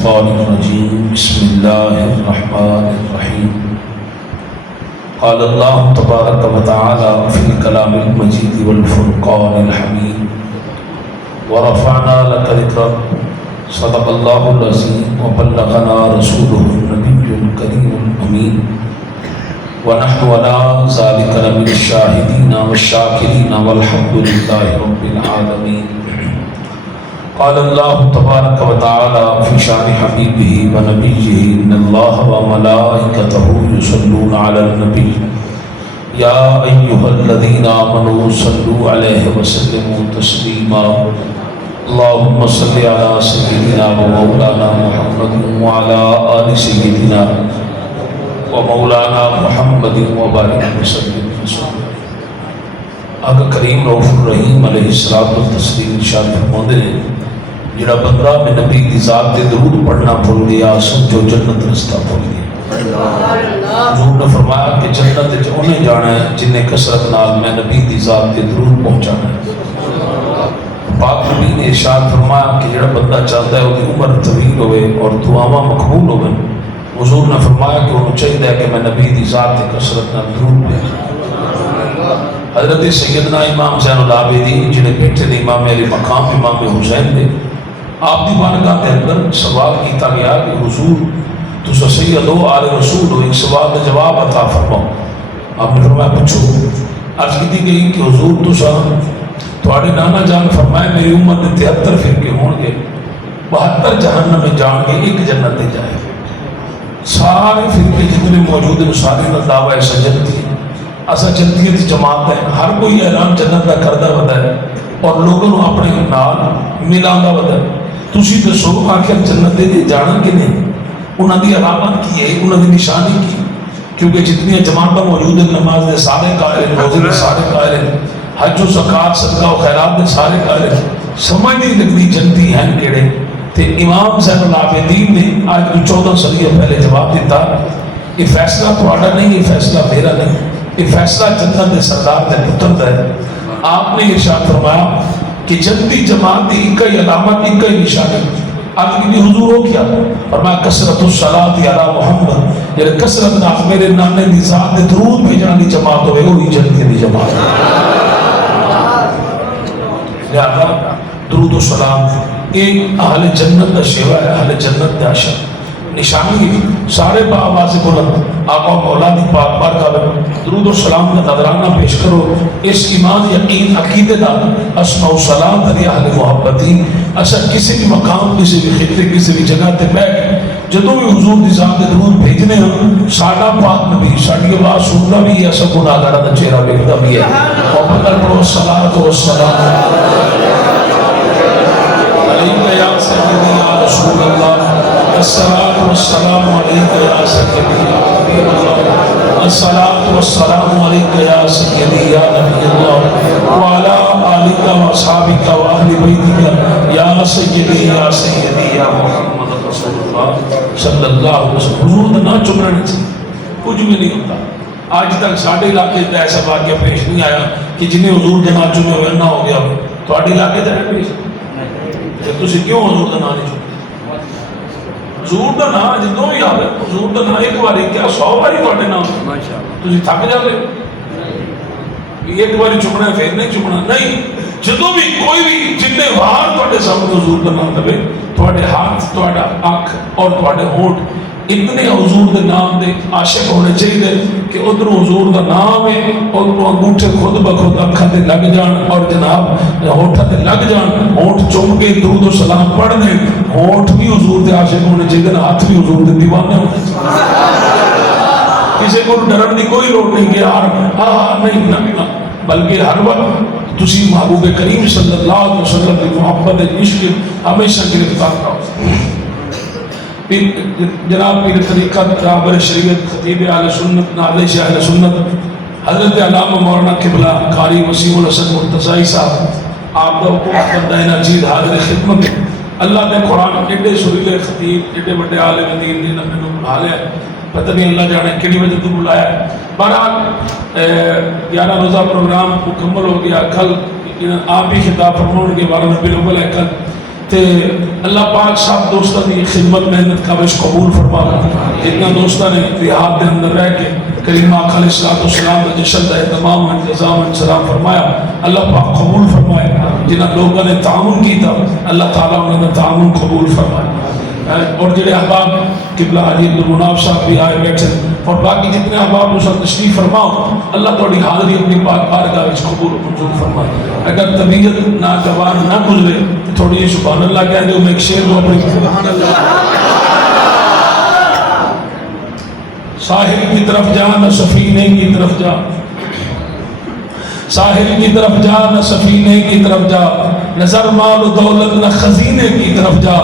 الشيطان الرجيم بسم الله الرحمن الرحيم قال الله تبارك وتعالى في الكلام المجيد والفرقان الحميد ورفعنا لك ذكرك صدق الله العظيم وبلغنا رسوله النبي الكريم الأمين ونحن على ذلك لمن الشاهدين والشاكرين والحمد لله رب العالمين. قال الله تبارك وتعالى في شان حبيبه ونبيه إن الله وملائكته يصلون على النبي يا أيها الذين آمنوا صلوا عليه وسلموا تسليما. اللهم صل على سيدنا ومولانا محمد وعلى آل سيدنا ومولانا محمد وبارك وسلم. آقا کریم رؤوف الرحیم علیہ الصلوۃ والتسلیم ارشاد فرماتے ہیں جڑا بندہ میں نبی کی ذات تے درود پڑھنا بھول گیا سمجھو جنت رستہ بھول گیا. حضور نے فرمایا کہ جنت وچ انہیں جانا ہے جن نے کثرت نال میں نبی کی ذات تے درود پہنچانا ہے. پاک نبی نے ارشاد فرمایا کہ جڑا بندہ چاہتا ہے وہ عمر طویل ہوئے اور دعاواں مقبول ہوئے. حضور نے فرمایا کہ انہوں چاہیے کہ میں نبی کی ذات تے کثرت نال درود پڑھاں. حضرت سیدنا امام زین العابدین جنہیں بیٹے نے امام علی مقام امام حسین نے آپ دی بارگاہ کے اندر سوال کیتا گیا کہ حضور تسا سید ہو آل رسول ہو ایک سوال کا جواب عطا فرماؤ. آپ نے فرمایا پوچھو. عرض کی گئی کہ حضور تسا تھوڑے نانا جان فرمائے میری امت 73 فرقے ہون گے 72 جہنم میں جان گے ایک جنت دے جائے. سارے فرقے جتنے موجود ہیں سارے کا دعویٰ ایسا جنتی ہے ایسا جنتیت جماعت ہے. ہر کوئی اعلان جنت کا کردہ ہوتا ہے اور لوگوں اپنے نال ملانا ہوتا ہے. تسی دسو آخر جنت دے جانا کہ نہیں؟ انہوں دی علامت کی ہے انہوں دی نشانی کی کیونکہ جتنی جماعت موجود ہیں نماز دے سارے قائل ہیں روزے دے سارے قائل ہیں حج و زکات صدقہ و خیرات دے سارے قائل ہیں. سمجھ نہیں لگتی جنتی ہیں کیڑے. تے امام زین العابدین نے آج 14 صدیہ پہلے جواب دیتا یہ فیصلہ تھوڑا نہیں یہ فیصلہ میرا نہیں یہ فیصلہ جنت دے سردار دے پتر دا ہے. آپ نے ارشاد فرمایا کہ جنتی جماعت دی ایک ہی علامت ایک ہی نشانی. آج کی حضور ہو کیا فرمایا کثرت الصلاۃ علی محمد یعنی کثرت نال میرے نانے دی ذات تے درود بھیجن دی جماعت ہوے وہی جنتی دی جماعت. لہذا درود و سلام ایک اہل جنت کا شیوا ہے اہل جنت کا عاشق نشانی سارے با آواز بلند آقا مولا دی پاک بارگاہ درود و سلام کا نذرانہ پیش کرو. اس ایمان یقین عقیدے دا اسماء و سلام دی اہل محبتی اچھا کسی بھی مقام کسی بھی خطے کسی بھی جگہ تے بیٹھ جدوں بھی حضور دی ذات دے درود بھیجنے ہوں ساڈا پاک نبی ساڈی آواز سندا بھی ہے سب گناہگاراں دا چہرہ ویکھدا بھی ہے. محمد پڑھو صلاۃ و سلام علیکہ یا سیدی یا رسول اللہ الصلاۃ والسلام علیکہ یا سیدی یا حبیب اللہ الصلاۃ والسلام علیکہ یا سیدی یا نبی اللہ وعلی آلک و اصحابک و اہل بیتک یا سیدی یا محمد رسول اللہ صلی اللہ علیہ وسلم. حضور دا نہ چکنا نہیں تھی کچھ بھی نہیں ہوتا. آج تک ساڑھے علاقے کا ایسا واقعہ پیش نہیں آیا کہ جنہیں حضور دا نہ چکے ہوئے نہ ہو گیا ہو. تھوڑے علاقے دا ہے پیش تسی کیوں حضور دا نہ نہیں چکے؟ حضور دا نام جدوں بھی آوے حضور دا نام ایک باری کیا 100 باری تھوڑے نام تسی تھک جاتے ایک باری چکنا ہے پھر نہیں چکنا نہیں. جدوں بھی کوئی بھی جتنے وار تھوڑے سامنے حضور دا نام دے تھوڑے ہاتھ تھوڑا اکھ اور تھوڑے ہونٹ اتنے حضور دے نام دے عاشق ہونے چاہیے کہ ادھر حضور دا نام ہے اور انگوٹھے خود بخود اکھاں تے لگ جان اور جناب ہونٹاں تے لگ جان ہونٹ چوم کے درود و سلام پڑھ دیں. ہونٹ بھی حضور دے عاشق ہونے چاہیے ہاتھ بھی حضور دے دیوانے ہونے چاہیے. کسی کو ڈرن دی کوئی لوڑ نہیں کہ یار نہیں نہ بلکہ ہر وقت تسی محبوب کریم صلی اللہ علیہ وسلم کی محبت عشق ہمیشہ گرفتار رہو. جناب پیر طریقت رابر شریعت خطیب اہل سنت نازش اہل سنت حضرت علامہ مولانا قبلہ قاری وسیم الحسن مرتضی صاحب آپ کا حکومت بندہ ناچید حاضر خدمت. اللہ نے قرآن ایڈے سریلے خطیب ایڈے بڑے عالم دین جنہوں نے بلا لیا پتہ نہیں اللہ جانے کیڑی وجہ تو بلایا ہے. بہرحال 11 روزہ پروگرام مکمل ہو گیا. کل آپ ہی خطاب فرماؤ گے 12 ربیع الاول ہے کل تے اللہ پاک سب دوستوں کی خدمت محنت کا وش قبول فرمایا. جتنا دوستوں نے دیہات کے اندر رہ کے کریم آقا علیہ الصلوۃ والسلام کا جشن کا اہتمام انتظام انسلام فرمایا, اللہ پاک قبول فرمائے. جنہاں لوگوں نے تعاون کیا اللہ تعالیٰ انہوں نے تعاون قبول فرمایا. اور جڑے احباب قبلہ حاجی عبدالمناف صاحب بھی آئے بیٹھے اور باقی جتنے احباب اس وقت تشریف فرماؤ, اللہ تھوڑی حاضری اپنی پاک بارگاہ وچ قبول منظور فرمائے. اگر طبیعت ناگوار نہ گزرے تھوڑی سبحان اللہ کہہ دو. میں ایک شعر کو اپنی سبحان اللہ. ساحل کی طرف جا نہ سفینے کی طرف جا, ساحل کی طرف جا نہ سفینے کی طرف جا, نظر مال و دولت نہ خزینے کی طرف جا,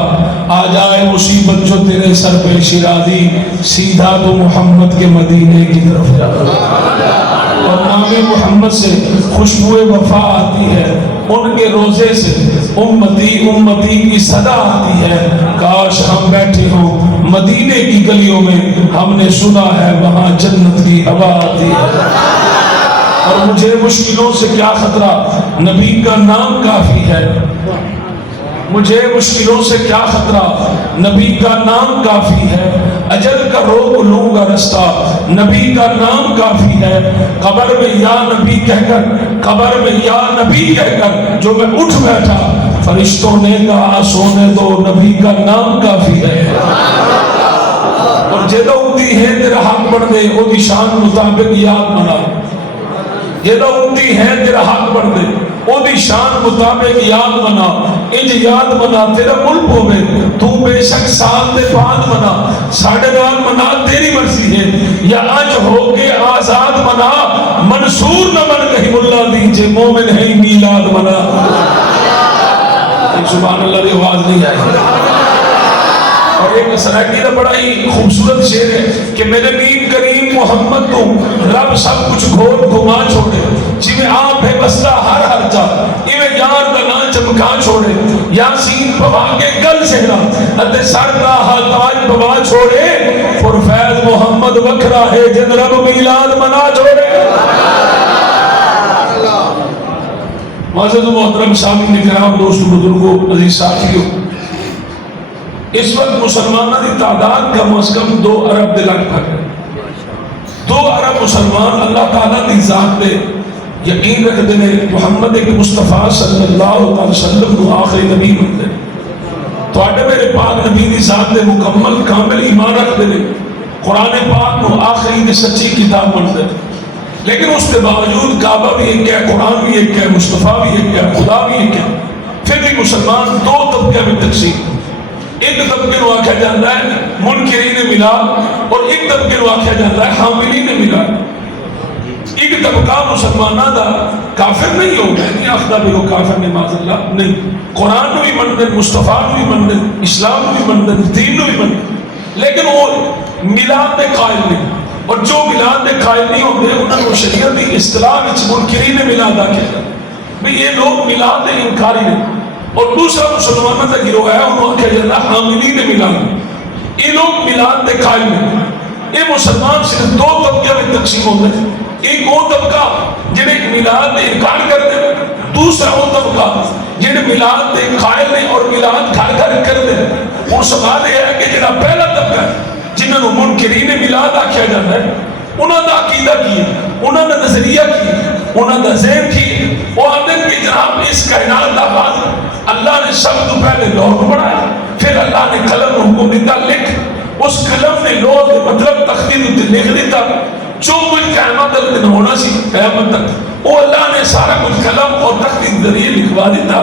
آ جائے مصیبت جو تیرے سر پہ شرازی, سیدھا تو محمد کے مدینے کی طرف جا. اور نام محمد سے خوشبو وفا آتی ہے, ان کے روزے سے امتی امتی کی صدا آتی ہے. کاش ہم بیٹھے ہوں مدینے کی گلیوں میں, ہم نے سنا ہے وہاں جنت کی ہوا آتی ہے. اور مجھے مشکلوں سے کیا خطرہ, نبی کا نام کافی ہے. مجھے مشکلوں سے کیا خطرہ, نبی کا نام کافی ہے. اجل کا روک لوں گا رستہ, نبی کا نام کافی ہے. قبر میں یا نبی کہہ کر, قبر میں یا نبی کہہ کر جو میں اٹھ بیٹھا, فرشتوں نے کہا سونے دو, نبی کا نام کافی ہے. اور جدو اندی ہے تیرا حق بڑھ دے, او دی شان مطابق یاد بنا. جدو اندی ہے تیرا حق بڑھ دے, او دی شان مطابق یاد بنا. انج یاد بنا تیرا ملک ہوئے, تو بے شک سال دے بعد بنا. ساڑھے نال منا تیری مرضی ہے, یا اج ہو کے آزاد بنا. منصور نہ بن کہیں ملا دیجے, مومن ہے میلاد بنا. سبحان اللہ دی آواز نہیں آئی. اور ایک سرائکی کا بڑا ہی خوبصورت شعر ہے کہ میرے نیم کریم محمد تو رب سب کچھ گھول گھما چھوڑے. جی میں آپ ہے بستا ہر ہر جا, ایویں یار کا نام چمکا چھوڑے. یاسین پوا کے گل سہرا, اتے سر کا تاج پوا چھوڑے. پرفیض محمد وکھرا ہے جن رب میلاد منا چھوڑے. معزز و محترم سامعین کرام, دوستو بزرگوں, عزیز ساتھیوں, اس وقت مسلمانوں کی تعداد کم از کم 2 ارب دے لگ بھگ ہے. 2 ارب مسلمان اللہ تعالیٰ کی ذات پہ یقین رکھتے ہیں. محمد ایک مصطفیٰ صلی اللہ علیہ وسلم کو آخری نبی منتے ہیں. تو آٹھے میرے پاک نبی کی ذات پہ مکمل کامل ایمان رکھتے ہیں. قرآن پاک کو آخری سچی کتاب منتے ہیں. لیکن اس کے باوجود کعبہ بھی ایک ہے, قرآن بھی ایک ہے, مصطفیٰ بھی ایک ہے, خدا بھی ایک ہے. پھر بھی مسلمان 2 طبقے میں تقسیم. ایک طبقے کو آکھا جاتا ہے منکرین میلاد, اور ایک طبقے کو آکھا جاتا ہے حاملین میلاد. ایک طبقہ مسلمانوں دا کافر نہیں ہوگا, نہیں آخدہ بھی ہو کافر نے معاذ اللہ نہیں. قرآن نو بھی مندن, مصطفیٰ نو بھی مندن, اسلام نو بھی مندن, دین نو بھی مندن, لیکن وہ میلاد دے قائل نہیں. اور جو میلاد دے قائل نہیں ہوتے انہوں نے شریعت کی اصطلاح وچ منکرین میلاد آکھا جاتا ہے. بھی یہ لوگ میلاد دے انکاری نہیں. اور دوسرا مسلمانوں کا گروہ ہے, انہوں نے کہا جاتا ہے حاملین میلاد. یہ لوگ میلاد دے قائل نہیں. یہ مسلمان صرف 2 طبقے میں تقسیم ہوتے ہیں. ایک وہ طبقہ جنہیں میلاد دے انکار کرتے ہیں, دوسرا وہ طبقہ جنہیں میلاد دے قائل نہیں اور میلاد گھر گھر کرتے ہیں. اور سوال یہ ہے کہ جنہاں پہلا طبقہ ہے جنہوں نے منکرین میلاد آکھا جاتا ہے, انہوں نے عقیدہ کی, انہوں نے نظریہ کی, انہوں نے ذہن کی. وہ آتے ہیں کہ جناب اس کائنات دا بعد اللہ نے سب تو پہلے لوح بنایا, پھر اللہ نے قلم کو حکم دیتا لکھ. اس قلم نے لوح کے مطلب تختی لکھ دیتا. جو کچھ قیامت تک ہونا سی قیامت تک وہ اللہ نے سارا کچھ قلم اور تختی کے ذریعے لکھوا دیتا.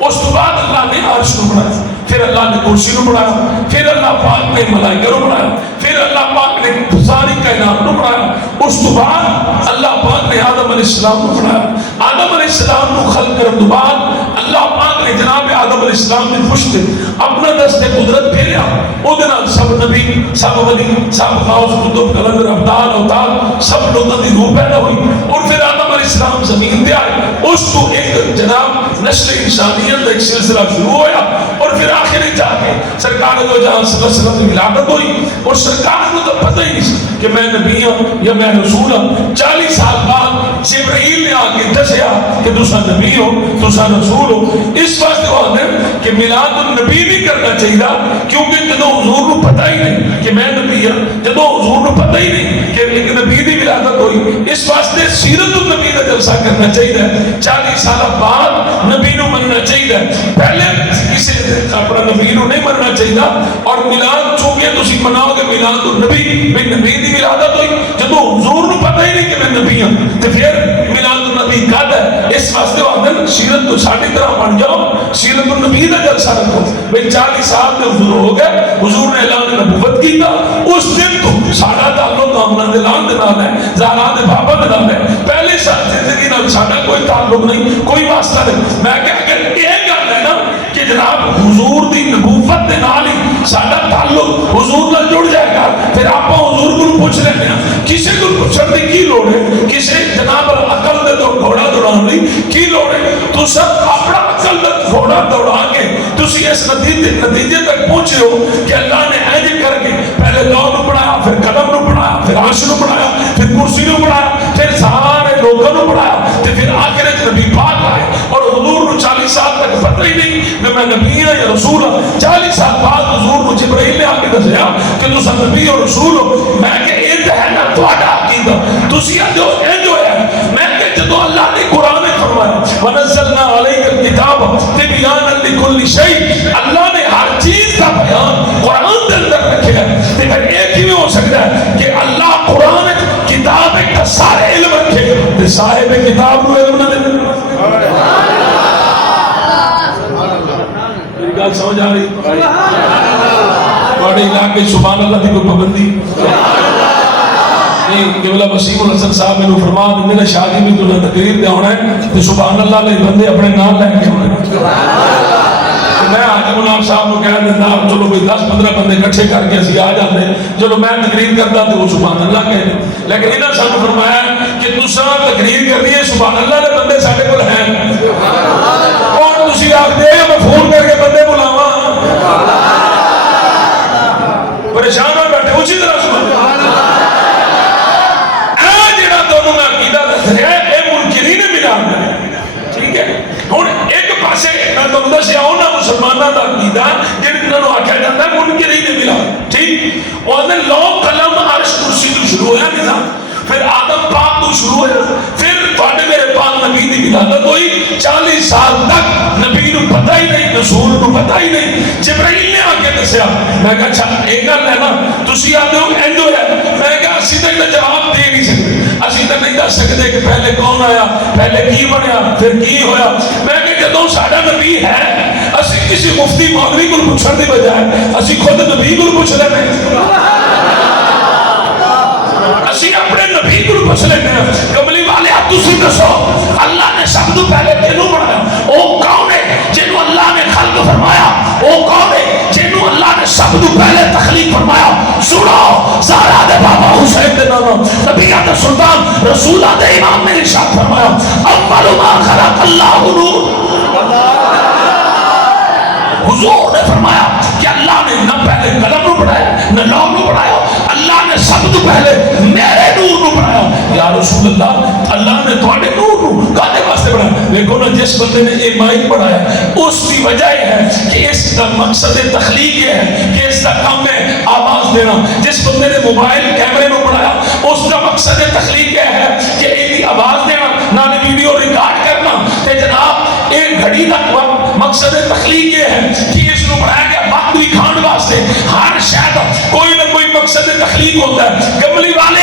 اس کے بعد اللہ نے عرش کو بنایا, پھر اللہ نے کرسی کو بنایا, پھر اللہ پاک نے ملائکہ کو بنایا, پھر اللہ پاک نے ساری کائنات کو بنایا. اس کے بعد اللہ پاک نے آدم علیہ السلام کو بنایا. آدم علیہ السلام کو خلق کرنے کے بعد اللہ پاک نے جناب آدم علیہ السلام نے پشت اپنا دست قدرت پھیریا. وہ دن سب نبی, سب ولی, سب غوث, قطب, قلندر, ابدال, اوتاد, سب لوگوں کی روح پیدا ہوئی. اور پھر آدم علیہ السلام زمین پہ آئے. اس کو ایک جناب نسل انسانیت ایک سلسلہ شروع ہوا, اور پھر آخر جا کے سرکار دو جہاں صلی اللہ علیہ وسلم کی ولادت ہوئی. اور سرکار کو تو پتہ ہی نہیں کہ میں نبی ہوں یا میں رسول ہوں. 40 سال بعد جبرائیل نے آ کے دسیا کہ تسا نبی ہو تسا رسول ہو. اس واسطے وہ آدھے کہ میلاد النبی نہیں کرنا چاہیے کیونکہ جدو حضور کو پتہ ہی نہیں کہ میں نبی ہوں, جدو حضور کو پتہ ہی نہیں کہ ایک نبی کی ولادت ہوئی, اس واسطے سیرت النبی کا جلسہ کرنا چاہیے. 40 سال بعد نبی نو مننا چاہیے, پہلے کسی اپنا نبی نو نہیں مننا چاہیے. اور میلاد چونکہ تسی مناؤ گے میلاد النبی بھی نبی کی ولادت ہوئی, جدو حضور کو پتہ ہی نہیں کہ میں نبی ہوں تو پھر میلاد النبی کد ہے. اس واسطے وہ آدھے سیرت تو ساری طرح بن جاؤ, سیرت النبی کا جلسہ رکھو. بھائی 40 سال کے حضور ہو گئے, حضور نے اعلان نبوت کیتا, اس دن تو سارا تعلق آمنہ دلان دلان ہے, زہرا دے بابا دلان ہے. پہلے زندگی نال سارا کوئی تعلق نہیں, کوئی واسطہ نہیں. میں کہ اگر یہ گل ہے نا کہ جناب حضور دی نبوت دے نال ہی سارا تعلق حضور نال جڑ جائے گا, پھر آپ حضور کو پوچھ لینے ہیں. کسی کو پوچھنے کی کی لوڑ ہے, کسی جناب عقل دے تو گھوڑا دوڑان دی کی لوڑ ہے. تو سب اپنا عقل دے گھوڑا دوڑا کے تسی اس نتیجے تک پہنچے ہو کہ اللہ نے ایج کر کے پہلے لو نو بنایا, پھر قلم نو بنایا, پھر عرش نو بنایا, پھر کرسی نو بنایا, پھر سارے لوگوں نو بنایا, پھر آخر نبی پاک آئے. اور حضور کو 40 سال تک پتہ ہی نہیں کہ میں نبی ہوں یا رسول ہوں. 40 سال بعد حضور کو جبرائیل نے آ کے دسیا کہ تسا نبی اور رسول ہو. میں کہ یہ تو ہے نا تہاڈا عقیدہ, تسی جو ہے. میں کہ جدو اللہ نے قرآن میں فرمایا وَنَزَّلْنَا عَلَيْكَ الْكِتَابَ تِبْيَانًا لِكُلِّ شَيْءٍ, اللہ نے ہر چیز کا بیان قرآن کے اندر رکھے ہے. تو پھر ایک ہی ہو سکتا ہے کہ اللہ قرآن کتاب کا سارے علم رکھے تو صاحب کتاب کو علم نہ دے. میری گل سمجھ آ رہی؟ بڑے علاقے سبحان اللہ کی کوئی پابندی قبلہ وسیم الحسن صاحب میں فرما دیندے نے شادی میں تو تقریر دے ہونا ہے تو سبحان اللہ لے بندے اپنے نام لے کے ہونا ہے. میں حاجی مناب صاحب کو کہہ دیتا چلو کوئی 10-15 بندے اکٹھے کر کے اسی آ جاتے ہیں, چلو میں تقریر کرتا تو وہ سبحان اللہ کہے. لیکن انہاں سانو فرمایا کہ تساں تقریر کرنی ہے سبحان اللہ دے بندے ساڈے کول ہیں, اور تسی آکھدے میں فون کر کے بندے بلاواں, پریشان ہو بیٹھے. اسی طرح سبحان اللہ مسلمانوں کا عقیدہ جنہوں آخیا جاتا ہے منکرین ملا. ٹھیک, اور لو قلم عرش کرسی تو شروع ہوا نظام, پھر آدم پاک تو شروع ہوا, پھر تھوڑے میرے پاک نبی کی ولادت ہوئی. 40 سال تک نبی نو پتہ ہی نہیں, رسول نو پتہ ہی نہیں. جبرائیل نے آ کے دسیا. میں کہا اچھا ایک گل ہے نا تسی آتے ہو انج ہویا, میں کہا اسی تک کا جواب دے نہیں سکتے, اسی تک نہیں دس سکتے کہ پہلے کون آیا, پہلے کی بنیا, پھر کی ہویا. میں کہ جدوں ساڈا نبی ہے اسی کسی مفتی مولوی کو پوچھنے دی بجائے اسی خود نبی کو پوچھ لیتے ہیں, اسی اپنے نبی کو پوچھ لیتے ہیں. کملی والے آپ تسی دسو اللہ نے سب تو پہلے کینوں بنایا, وہ کون ہے جنوں اللہ نے خلق فرمایا, وہ کون ہے جنوں اللہ نے سب تو پہلے تخلیق فرمایا. سنو زہرا دے بابا حسین دے نانا نبیات سلطان رسولہ دے امام نے ارشاد فرمایا اول ما خلق اللہ نور. حضور نے فرمایا کہ اللہ نے نہ پہلے قلم نو بنایا نہ لوح نو بنایا, اللہ نے سب تو پہلے میرے نور نو بنایا. یا رسول اللہ اللہ نے تھوڑے نور نو کانے واسطے بنایا. دیکھو نا جس بندے نے یہ مائک بنایا اس کی وجہ یہ ہے کہ اس کا مقصد تخلیق یہ ہے کہ اس کا کام ہے آواز دینا. جس بندے نے موبائل کیمرے نو بنایا اس کا مقصد تخلیق یہ ہے کہ ایک آواز دینا, نہ ویڈیو ریکارڈ کرنا. تے جناب ایک گھڑی کا مقصد تخلیق یہ ہے کہ اس کو بنایا گیا وقت بھی کھان واسطے. ہر شاید کوئی نہ کوئی مقصد تخلیق ہوتا ہے. کملی والے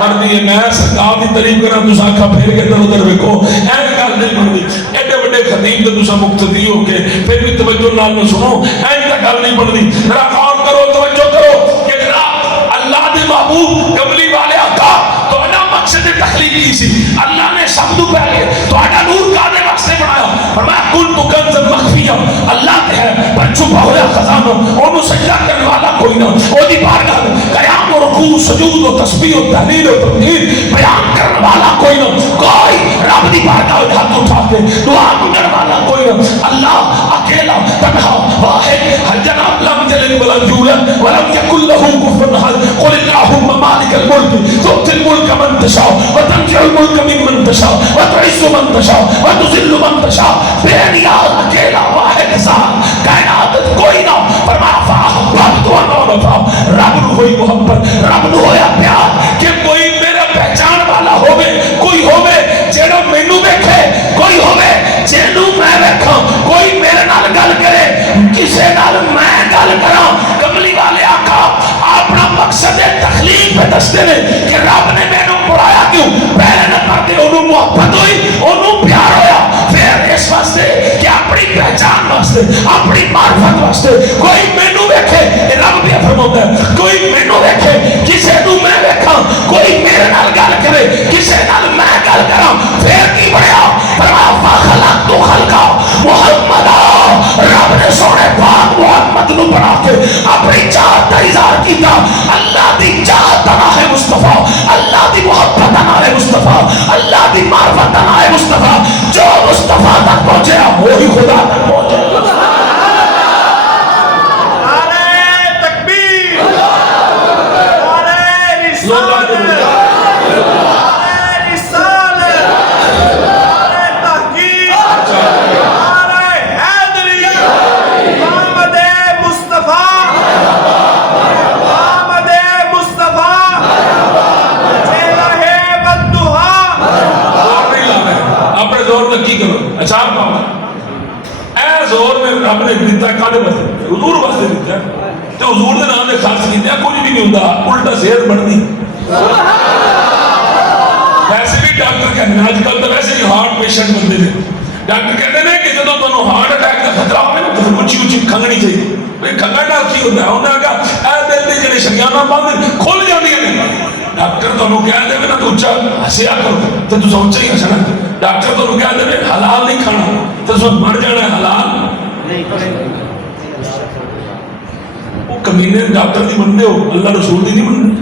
مردی ہے میں سرکار کی تعریف کرنا تو آنکھا پھیر کے ادھر ادھر ویکھو این گل نہیں بنتی. ایڈے بڑے خطیب تے تساں مقتدی ہو کے پھر بھی توجہ نال نہ سنو, این تک گل نہیں بنتی. ذرا غور کرو, توجہ کرو کہ جناب اللہ دے محبوب کملی والے آقا تہاڈا مقصد تخلیق کی سی. اللہ نے سب تو پہلے تہاڈا نور کانے واسطے بنایا. فرمایا کنت کنزا مخفیا, اللہ تے ہے پر چھپا ہوا خزانہ, اونوں سجدہ کرنے والا کوئی نہ, اودی بارگاہ قیام و رکوع سجود و تسبیح و تحلیل و تکبیر بیان کرنے والا کوئی نہ, کوئی رب دی بارگاہ میں ہاتھ اٹھا کے دعا مانگنے والا کوئی نہ. اللہ اکیلا تنہا واحد جناب لم یلد ولم یولد ولم یکن له کفوا احد. قل اللهم مالک الملک تؤتی الملک من تشاء وتنزع الملک ممن تشاء وتعز من تشاء وتذل من تشاء، بے نیاز اکیلا واحد ذات کائنات کوئی نہ، فرمایا فاحببت ونورفا، رب نو ہوئی محبت، رب نو ہویا پیار کہ کوئی میرا پہچان والا ہوئے، کوئی ہوئے جیڑا مینوں دیکھے، کوئی ہوئے جینوں میں ویکھاں، کوئی میرے نال گل کرے، کسے نال میں گل کراں۔ کملی والے آقا اپنا مقصد تخلیق پہ دستے نے کہ رب نے مینوں بڑھایا کیوں؟ پہلے نمبر تے انہوں محبت ہوئی، انہوں پیار ہویا، پھر اس واسطے کہ اپنی پہچان واسطے، اپنی معرفت واسطے کوئی مینوں ویکھے، رب بھی فرماتا ہے کوئی مینوں ویکھے، کسے نوں میں ویکھاں، کوئی میرے نال گل کرے، کسے نال میں گل کراں، پھر کی بڑھیا؟ فرمایا فخلقت خلقا محمد، رب نے سونے پاک محمد نو بنا کے اپنی چاہت کا اظہار کیتا۔ اللہ دی چاہت دا نام ہے مصطفیٰ، اللہ دی محبت دا نام ہے مصطفیٰ، اللہ دی معرفت دا نام ہے مصطفیٰ۔ جو مصطفیٰ تک پہنچے وہی خدا تک پہنچے۔ اچھا اے زور میں رب نے دیتا ہے کانے واسطے، حضور واسطے دیتا ہے، تو حضور دے نام نے خرچ کیتے ہیں، کچھ بھی نہیں ہوندا، الٹا صحت بڑھتی۔ ویسے بھی ڈاکٹر کہتے ہیں، آج کل تو ویسے بھی ہارٹ پیشنٹ بندے نے، ڈاکٹر کہتے ہیں کہ جب تمہیں ہارٹ اٹیک کا خطرہ ہوئے نا تو اچھی اچھی کھنگنی چاہیے۔ بھئی کھنگن نال کی ہوتا ہے؟ انہوں نے کہا اے دل دے جڑے شریانہ بند کھل جاندی ہیں۔ ڈاکٹر تمہیں کہہ دے نا تو اچھا ہسیا کرو تو تو سوچا ہی ہسنا۔ ڈاکٹر تمہیں کہہ دے حلال نہیں کھانا تو سب مر جانا ہے، حلال وہ کمینے ڈاکٹر دی مننے ہو، اللہ رسول دی نہیں مننے۔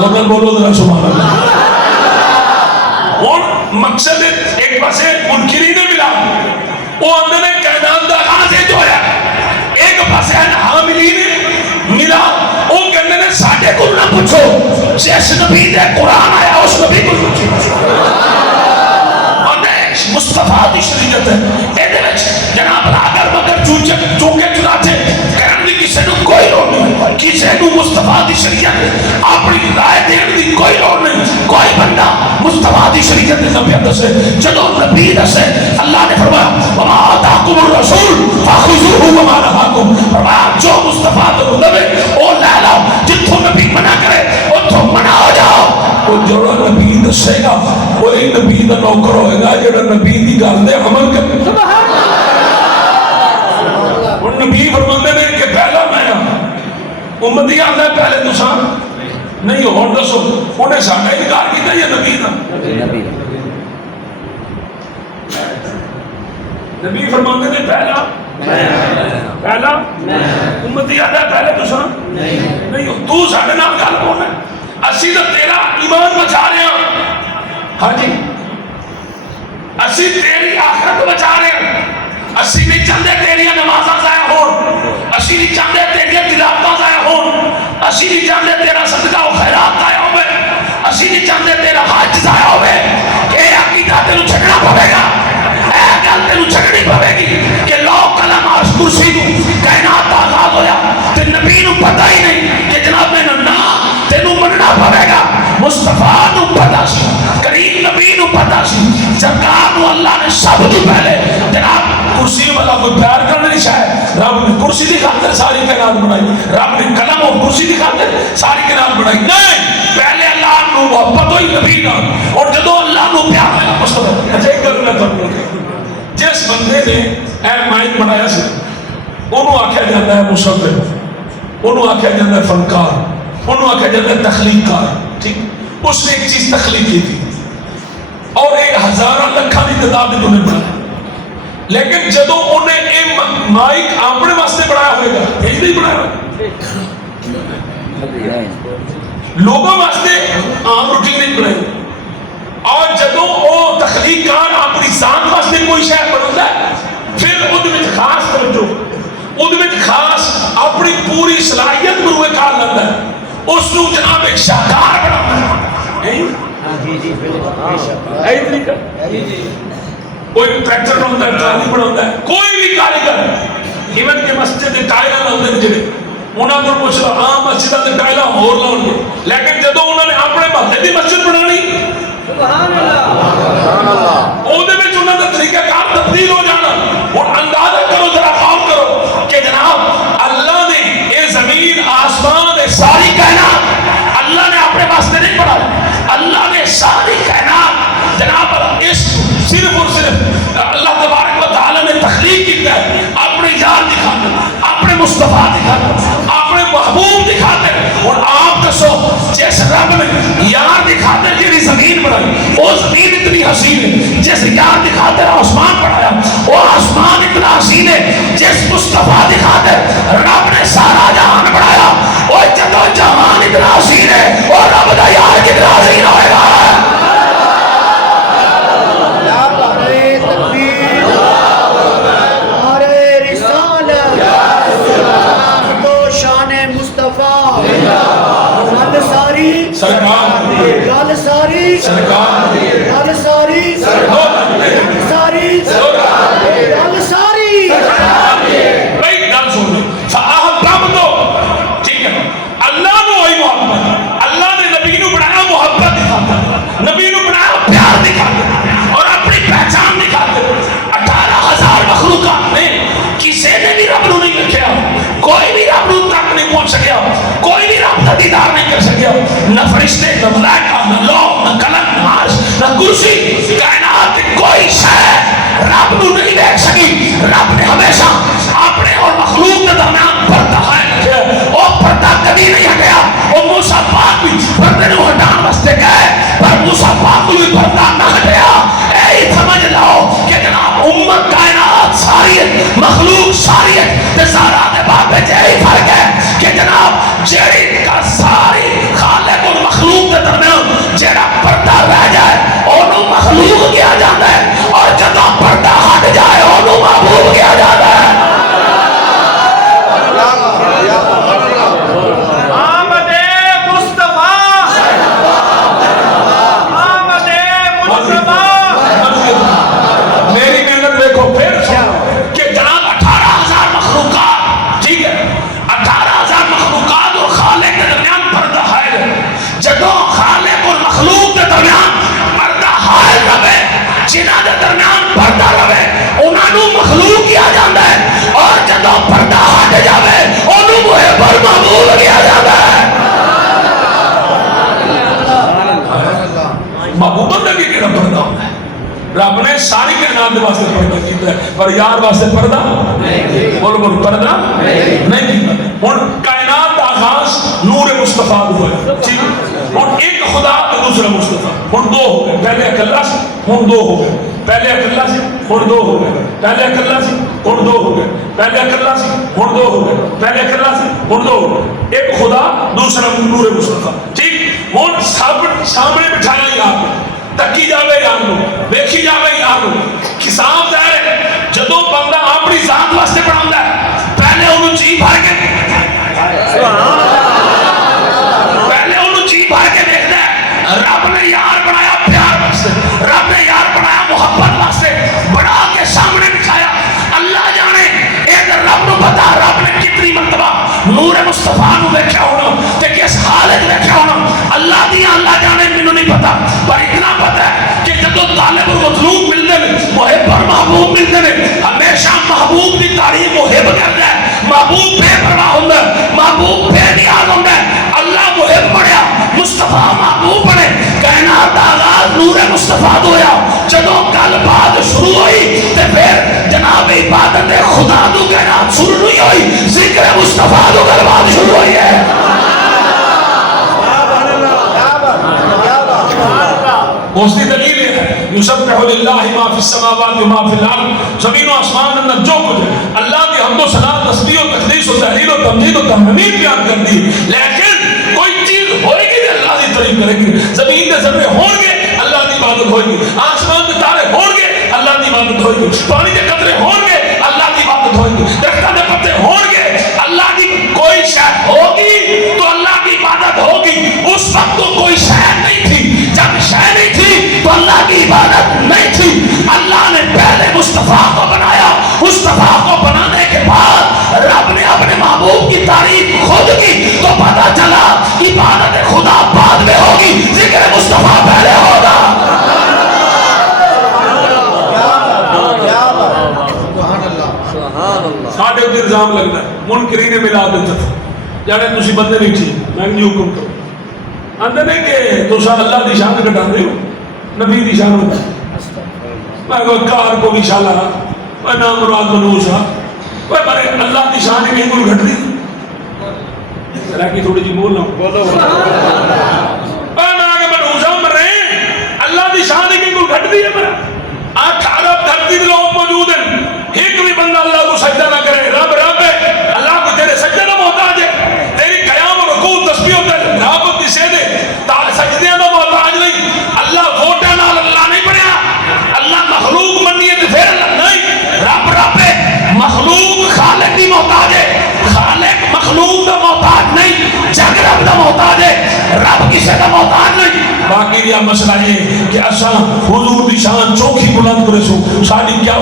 لوگن بولو ذرا سبحان اللہ۔ اور مقصد ایک پاسے منکرین ملا، وہ اندر نے کائنات دا آغاز ہے جو ہے، ایک پاسے حاملین ملا، وہ کہنے نے ساڑھے کو نہ پوچھو، جس نبی دے قرآن آیا اس نبی کو پوچھو۔ اور نیش مصطفیٰ دی شریعت ہے، ایدے وچ جناب اگر مگر چونکے چناتے کرن دی کسے نو کوئی لوڑ نہیں، کسے نو مصطفیٰ دی شریعت اپنی رائے دین دی کوئی لوڑ نہیں۔ کوئی بندہ مصطفیٰ دی شریعت دے نبی دسے، جدو نبی دسے، اللہ نے فرمایا وما آتاکم الرسول فخذوہ وما نہاکم، فرمایا جو مصطفیٰ تو لبے او لے لاؤ، جتھوں نبی منع کرے اتھوں منع ہو جاؤ۔ وہ جو نبی دسے گا وہی نبی دا نوکر ہوئے گا، جو نبی دی گل دے عمل کرے۔ اور نبی فرماندے نے کہ پہلا میں امتی آتا ہے پہلے تو سان نہیں ہو، اور دسو انہیں ساڑھا انکار کیتا یا نبی دا؟ نبی فرماندے نے پہلا امتی آتا ہے پہلے تو سان نہیں ہو، تو ساڑھے نام گل کون ہے؟ اسی تو تیرا ایمان بچا رہے ہیں، ہاں جی اسی تیری آخرت بچا رہے ہیں، اسی نہیں چاہتے تیریاں نمازاں ضائع ہون، اسی نہیں چاہتے تیریاں تلاوتاں ضائع ہون، اسی نہیں چاہتے تیرا صدقہ و خیرات ضائع ہوئے، اسی نہیں چاہتے تیرا حج ضائع ہوئے، کہ اے عقیدہ تینوں چھکنا پڑے گا، اے گل تینوں چھکنی پڑے گی کہ لو قلم عرش کرسی نو کائنات آزاد ہویا تے نبی نو پتہ ہی نہیں کہ جناب میں نہ تینوں مننا پڑے گا۔ مصطفیٰ نو پتہ سی، کریم نبی نو پتہ سی، سرکار نو اللہ نے سب تو پہلے جناب کرسی والا کوئی پیار کرنے نہیں شاید، رب نے کرسی دی خاطر ساری کائنات بنائی، رب نے قلم اور کرسی دی خاطر ساری کائنات بنائی نہیں، پہلے اللہ نو محبت ہوئی نبی نال، اور جدو اللہ نو پیار ہویا مصطفیٰ۔ اچھا ایک گل میں کروں، جس بندے نے اے مائک بنایا سی انہوں آکھیا جاتا ہے مصور، انہوں آکھیا جاتا ہے فنکار، انہوں آکھیا جاتا ہے تخلیق کار، ٹھیک؟ اس نے ایک چیز تخلیق کی تھی اور ایک ہزارہ لکھاں دی تعداد میں انہیں بنایا، لیکن جدو انہیں ایک مائک اپنے واسطے بنایا ہوئے گا، ایک نہیں بنایا لوگوں واسطے عام روٹین نہیں بنائی، اور جدو وہ تخلیق کار اپنی ذات واسطے کوئی شاید بنتا ہے پھر ادھ میں خاص توجہ، ادھ میں خاص اپنی پوری صلاحیت پر ہوئے کار لگتا ہے، ایک شاہکار بنا کوئی ٹریکٹر بنا ہے، ٹرالی بنا ہے، کوئی بھی کاریگر ایون کہ مسجد کے ٹائلر لاؤندے نے جڑے انہاں کو پوچھ لو عام مسجداں تے ٹائلر ہور لاؤن گے، لیکن جدوں انہوں نے اپنے محلے دی مسجد بنانی سبحان اللہ او دے وچ انہاں دا طریقہ کار تبدیل ہو جانا۔ ہن اندازہ کرو، ذرا غور کرو کہ جناب اللہ نے اے زمین آسمان اے ساری کائنات اللہ نے اپنے واسطے نہیں بنائی، اللہ نے ساری کائنات جناب اس صرف اور صرف اللہ تبارک و تعالی نے تخلیق کی ہے اپنے یار دکھاتے، اپنے مصطفیٰ دکھاتے، اپنے محبوب دکھاتے۔ اور آپ دسو جس رب نے یار دکھاتے جیڑی زمین بنائی وہ زمین اتنی حسین ہے، جس یار دکھاتے آسمان بنایا وہ آسمان اتنا حسین ہے، جس مصطفیٰ دکھاتے رب نے سارا جہان بنایا وہ جدو جہان اتنا حسین ہے اور رب کا یار کتنا حسین ہوئے گا۔ سرکار گل ساری سرکار گل ساری ساری گل ساری بھائی گل سن لو رب تو ٹھیک ہے اللہ نو ہوئی محبت، اللہ نے نبی نو بنایا محبت دکھاتا، نبی نو بنایا پیار دکھاتا اور اپنی پہچان دکھاتے۔ 18,000 مخلوقات نے کسی نے بھی رب نو نہیں لکھیا، کوئی بھی رب نو تک نہیں پہنچ سکیا، کوئی بھی رب کا دیدار نہیں کر سکیا، نہ فرشتے نہ ملائکہ نہ لوح نہ قلم نہ عرش نہ کرسی، کائنات کوئی شے رب نو نہیں دیکھ سکی۔ رب نے ہمیشہ اپنے اور مخلوق کے درمیان پردہ رکھا، اور پردہ کبھی نہیں ہٹیا۔ اور موسیٰ پاک بھی پردے نو ہٹان واسطے گئے پر موسیٰ پاک کو بھی پردہ نہ ہٹیا۔ اے سمجھ لو کہ جناب امت کائنات ساری ہے، مخلوق ساری ہے، تے سارا دے بابے جہی فرق ہے کہ جناب جیڑی کا ساری خالق اور مخلوق کے درمیان جیڑا پردہ رہ جائے انہوں مخلوق کیا جاتا ہے، اور جدو پردہ ہٹ جائے انہوں محبوب کیا جاتا ہے۔ جنہاں دے درمیان پردہ رہے انہاں نو مخلوق کیا جاتا ہے، اور جدو پردہ ہٹ جاوے انہوں محب اور محبوب کیا جاتا ہے۔ محبوبوں نے بھی کہنا پردہ ہوتا ہے، رب نے ساری کائنات دے واسطے پردہ کیتا ہے پر یار واسطے پردہ بولو بولو پردہ نہیں کیتا۔ ہن کائنات دا آغاز نور مصطفیٰ ہوا ہے، ٹھیک ہے، ہن ایک خدا تے دوسرا مصطفیٰ، ہن دو ہو گئے، پہلے اکلا سی ہن دو ہو گئے، پہلے اکلا سی ہن دو ہو گئے، پہلے اکلا سی ہن دو ہو گئے، پہلے اکلا سی ہن دو ہو گئے، پہلے اکلا سی ہن دو ہو گئے، ایک خدا دوسرا نور مصطفیٰ، ٹھیک۔ ہن سب سامنے بٹھایا یار تکی جاوے یار نو، ویکھی جاوے یار نو، حساب ظاہر ہے جدوں بندہ اپنی ذات واسطے بناوندا ہے پہلے انہوں جی بھر کے بھر کے دیکھتا ہے، رب نے یار بنایا پیار واسطے، رب نے یار بنایا محبت واسطے، بڑا کے سامنے بٹھایا۔ اللہ جانے ایک رب نو پتا رب نے کتنی مرتبہ نور مصطفیٰ نو دیکھا ہونا تے کس حالت دیکھا ہونا، اللہ دیا اللہ جانے مینوں نہیں پتا، پر اتنا پتا ہے کہ جدو طالب اور مطلوب ملتے ہیں محب اور محبوب ملتے ہیں، ہمیشہ محبوب کی تعریف محب کرتا ہے، محبوب بے پرواہ ہوتا ہے، محبوب بے نیاز ہوتا ہے۔ اللہ محب بڑھیا، مصطفیٰ محبوب بڑھے، کائنات دا آغاز نور مصطفیٰ ہویا، جدو کل بعد شروع ہوئی تے پھر جناب عبادت خدا تو کائنات شروع نہیں ہوئی، ذکر مصطفیٰ تو کل بعد شروع ہوئی ہے۔ اس کی دلیل ہے یسبح للہ ما فی السماوات و ما فی الارض، زمین و آسمان اندر جو کچھ ہے اللہ کی حمد و ثنا تسبیح و تقدیس و تحلیل و تمجید و تحمید بیان کر دی، لیکن کوئی چیز ہوئے گی تو اللہ کی تعریف کرے گی، زمین کے ذرے ہوں گے اللہ کی عبادت ہوئے گی، آسمان کے تارے ہوں گے اللہ کی عبادت ہوئے گی، پانی کے قطرے ہوں گے اللہ کی عبادت ہوئے گی، درختوں کے پتے ہوں گے اللہ کی، کوئی شے ہوگی تو اللہ کی عبادت ہوگی، اس ساڈے تے الزام لگدا ہے منکرین میلاد تے جانے تسی بندے نہیں ٹھیک میں نہیں حکم کرو اندر نے کہ تسا اللہ دی شان گھٹاندے ہو نبی دی شان ہوتا میں کوئی کار کو بھی شالا وہ نام مراد منوسا وہ بڑے اللہ دی شان ہی کہیں کو گھٹ دی ذرا کی تھوڑی جی بول رہا ہوں میں آگے منوسا مر رہے ہیں اللہ دی شان ہی کہیں کو گھٹ دی ہے میرا 8 ارب دھرتی لوگ موجود ہیں ایک بھی بندہ اللہ کو سجدہ نہ کرے رب رب ہے اللہ کو تیرے سجدہ نہ محتاج ہے تیری قیام و رکوع تسبیح ہوتا ہے رب کسے دے سجدے نہ محتاج نہیں اللہ ووٹاں نال اللہ نہیں بنیا اللہ مخلوق بنی ہے تو پھر اللہ نہیں رب رب ہے مخلوق خالق دی محتاج ہے خالق مخلوق دا محتاج نہیں جگ رب دا محتاج ہے رب کسے دا محتاج نہیں باقی یہ مسئلہ یہ کہ اساں حضور دی شان چوکھی بلند کرے سو ساری کیا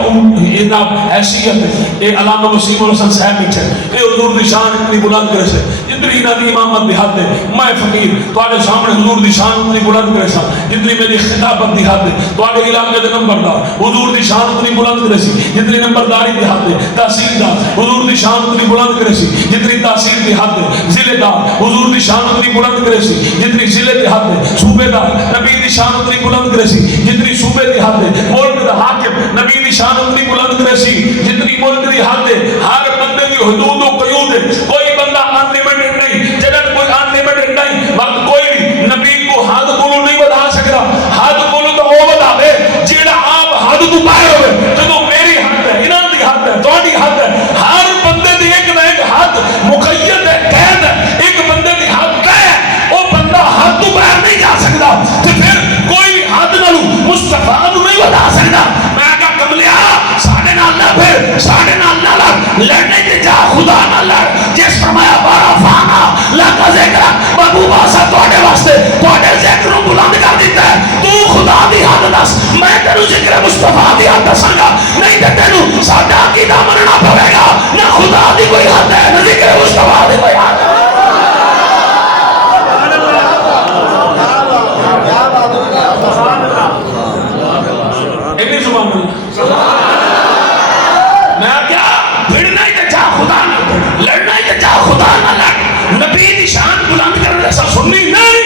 حیثیت ہے یہ علامہ وسیم الحسن صاحب بیٹھے یہ حضور دی شان اتنی بلند کرے سے جتنی انہاں دی امامت دی حد ہے میں فقیر تواڈے سامنے حضور دی شان اتنی بلند کرے سا جتنی میری خطابت دی حد ہے تواڈے علاقے دے نمبردار حضور دی شان اتنی بلند کرے سی جتنی نمبرداری دی حد ہے تحصیلدار حضور دی شان اتنی بلند کرے سی جتنی تحصیل دی حد ہے ضلع دار حضور دی شان اتنی بلند کرے سی جتنی ضلع دی حد ہے صوبے دار نبی دی شان اتنی بلند کرے سی جتنی صوبے دی حد ہے ملک دا حاکم نبی دی شان اتنی بلند کرے سی جتنی ملک دی حد ہے ہر بندے دی حدود و قیود ہے کوئی بندہ انلیمیٹڈ نہیں جنت کوئی انلیمیٹڈ نہیں وقت کوئی نبی کو حد کو نہیں بتا سکتا حد کو تو وہ بتا دے جیڑا آپ حد تو باہر ہوئے جدو میری حد ہے انہاں دی حد ہے تواڈی حد ہے ہر بندے دی ایک نہ ایک حد مقید ہے قید ہے ایک بندے دی حد ہے وہ بندہ حد تو باہر نہیں جا سکتا تو پھر کوئی حد نالو مصطفیٰ نو نہیں بتا سکتا میں کہا کملیا ساڑھے نال نہ پھر ساڑھے نال نہ لڑ لڑنے کے جا خدا نہ لڑ جس فرمایا بارا فانا لگا ذکر بابو باسا توڑے واسطے توڑے ذکر رو بلند کر دیتا ہے تو خدا دی حد دس میں تینو ذکر مصطفیٰ دی حد دسانگا نہیں تے تینو ساڈا عقیدہ مننا پڑے گا نہ خدا دی کوئی حد ہے نہ ذکر مصطفیٰ دی کوئی حد ہے میں کیا بھڑنا ہی تے جا خدا نہ لڑنا ہی تے جا خدا نہ لڑ نبی دی شان بلند کرنے ایسا سننی نہیں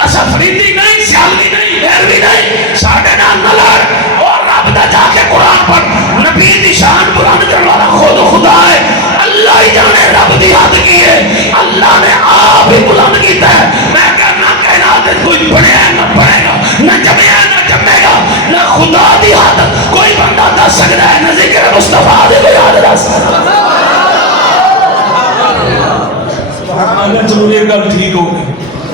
ایسا فریدی نہیں سیالوی نہیں بیروی نہیں ساڑھے نال نہ لڑ اور رب دا جا کے قرآن پڑھ نبی دی شان بلند کرنے والا خود خدا ہے اللہ ہی جانے رب دی حد کی ہے اللہ نے آپ ہی بلند کیتا ہے میں کہنا کائنات کوئی بڑھے نہ بڑھے گا نہ جمعے نہ جمعے گا نہ خدا دی حد کوئی بندہ دس سکتا ہے نہ ذکر مصطفیٰ دے کوئی حد دس سکتا ہے چلو یہ گل ٹھیک ہو گئی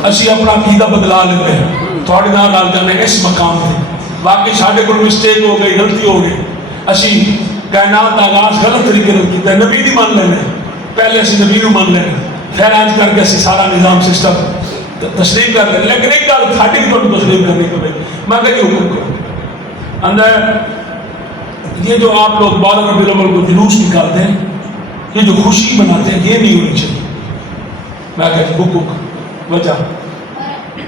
اسی اپنا عقیدہ بدلا لیتے ہیں تھوڑی نال نال جانے اس مقام پہ باقی ساڈے کول مسٹیک ہو گئی غلطی ہو گئی اسی کائنات دا آغاز غلط طریقے نال کیتا ہے نبی دی مان لینے پہلے اسی نبی نو مان لینے پھر آج کر کے اسی سارا نظام سسٹم تسلیم کر دیں لیکن ایک گل ساڈی بھی تھوڑی تسلیم کرنی پڑے میں کہ حکم کروں اندر یہ جو آپ لوگ 12 ربیع الاول کو جلوس نکالتے ہیں یہ جو خوشی مناتے ہیں یہ نہیں ہونی چاہیے میں کہتا ہوں حقوق وجہ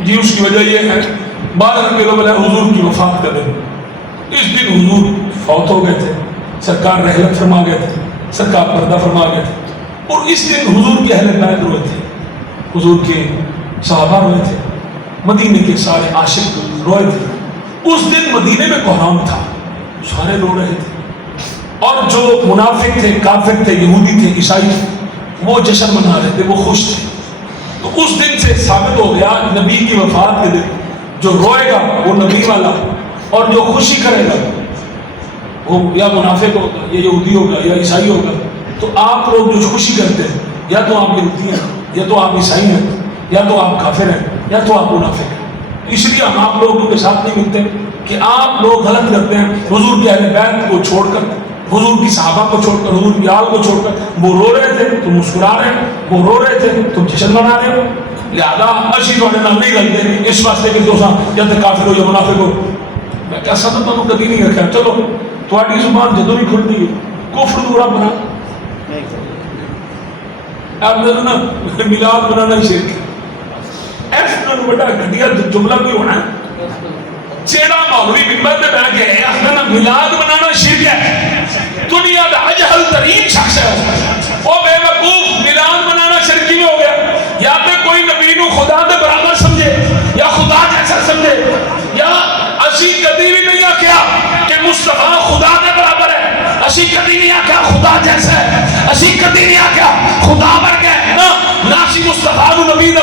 جی اس کی وجہ یہ ہے 12 ربیع الاول حضور کی وفات کا دن اس دن حضور فوت ہو گئے تھے سرکار رحلت فرما گئے تھے سرکار پردہ فرما گئے تھے اور اس دن حضور کے اہل بیت روئے تھے حضور کے صحابہ روئے تھے مدینے کے سارے عاشق روئے تھے اس دن مدینے میں کوہرام تھا سارے رو رہے تھے اور جو منافق تھے کافر تھے یہودی تھے عیسائی تھے وہ جشن منا رہے تھے وہ خوش تھے تو اس دن سے ثابت ہو گیا نبی کی وفات کے دن جو روئے گا وہ نبی والا اور جو خوشی کرے گا وہ یا منافق ہوگا یا یہودی ہوگا یا عیسائی ہوگا تو آپ لوگ جو خوشی کرتے ہیں یا تو آپ یہودی ہیں یا تو آپ عیسائی ہیں یا تو آپ کافر ہیں یا تو آپ منافق ہیں اس لیے ہم آپ لوگوں کے ساتھ نہیں ملتے کہ آپ لوگ غلط کرتے ہیں حضور کے اہل بیت کو چھوڑ کر حضور کی صحابہ کو چھوڑ کر حضور کی آل کو چھوڑ کر وہ رو رہے تھے تم مسکرا رہے ہیں وہ رو رہے تھے تم جشن منا رہے ہو لہذا اسی تھوڑے نال نہیں لگتے اس واسطے کہ دوسرا یا تو کافر ہو یا منافق ہو میں کیا سب تو کبھی نہیں رکھا چلو تھوڑی زبان جدوں نہیں کھلتی ہے کفر نورا بنا آپ نے نا میلاد بنانا شرک ایسا بڑا گھٹیا جملہ کوئی ہونا ہے چیڑا مولوی ممبر پہ بیٹھ کے میلاد بنانا شرک ہے دنیا کا اجہل ترین شخص کدی نہیں آکھیا خدا جیسا ہے، اسی کدی نہیں آکھیا خدا ورگا ہے، نہ اسی مصطفیٰ نو نبی دا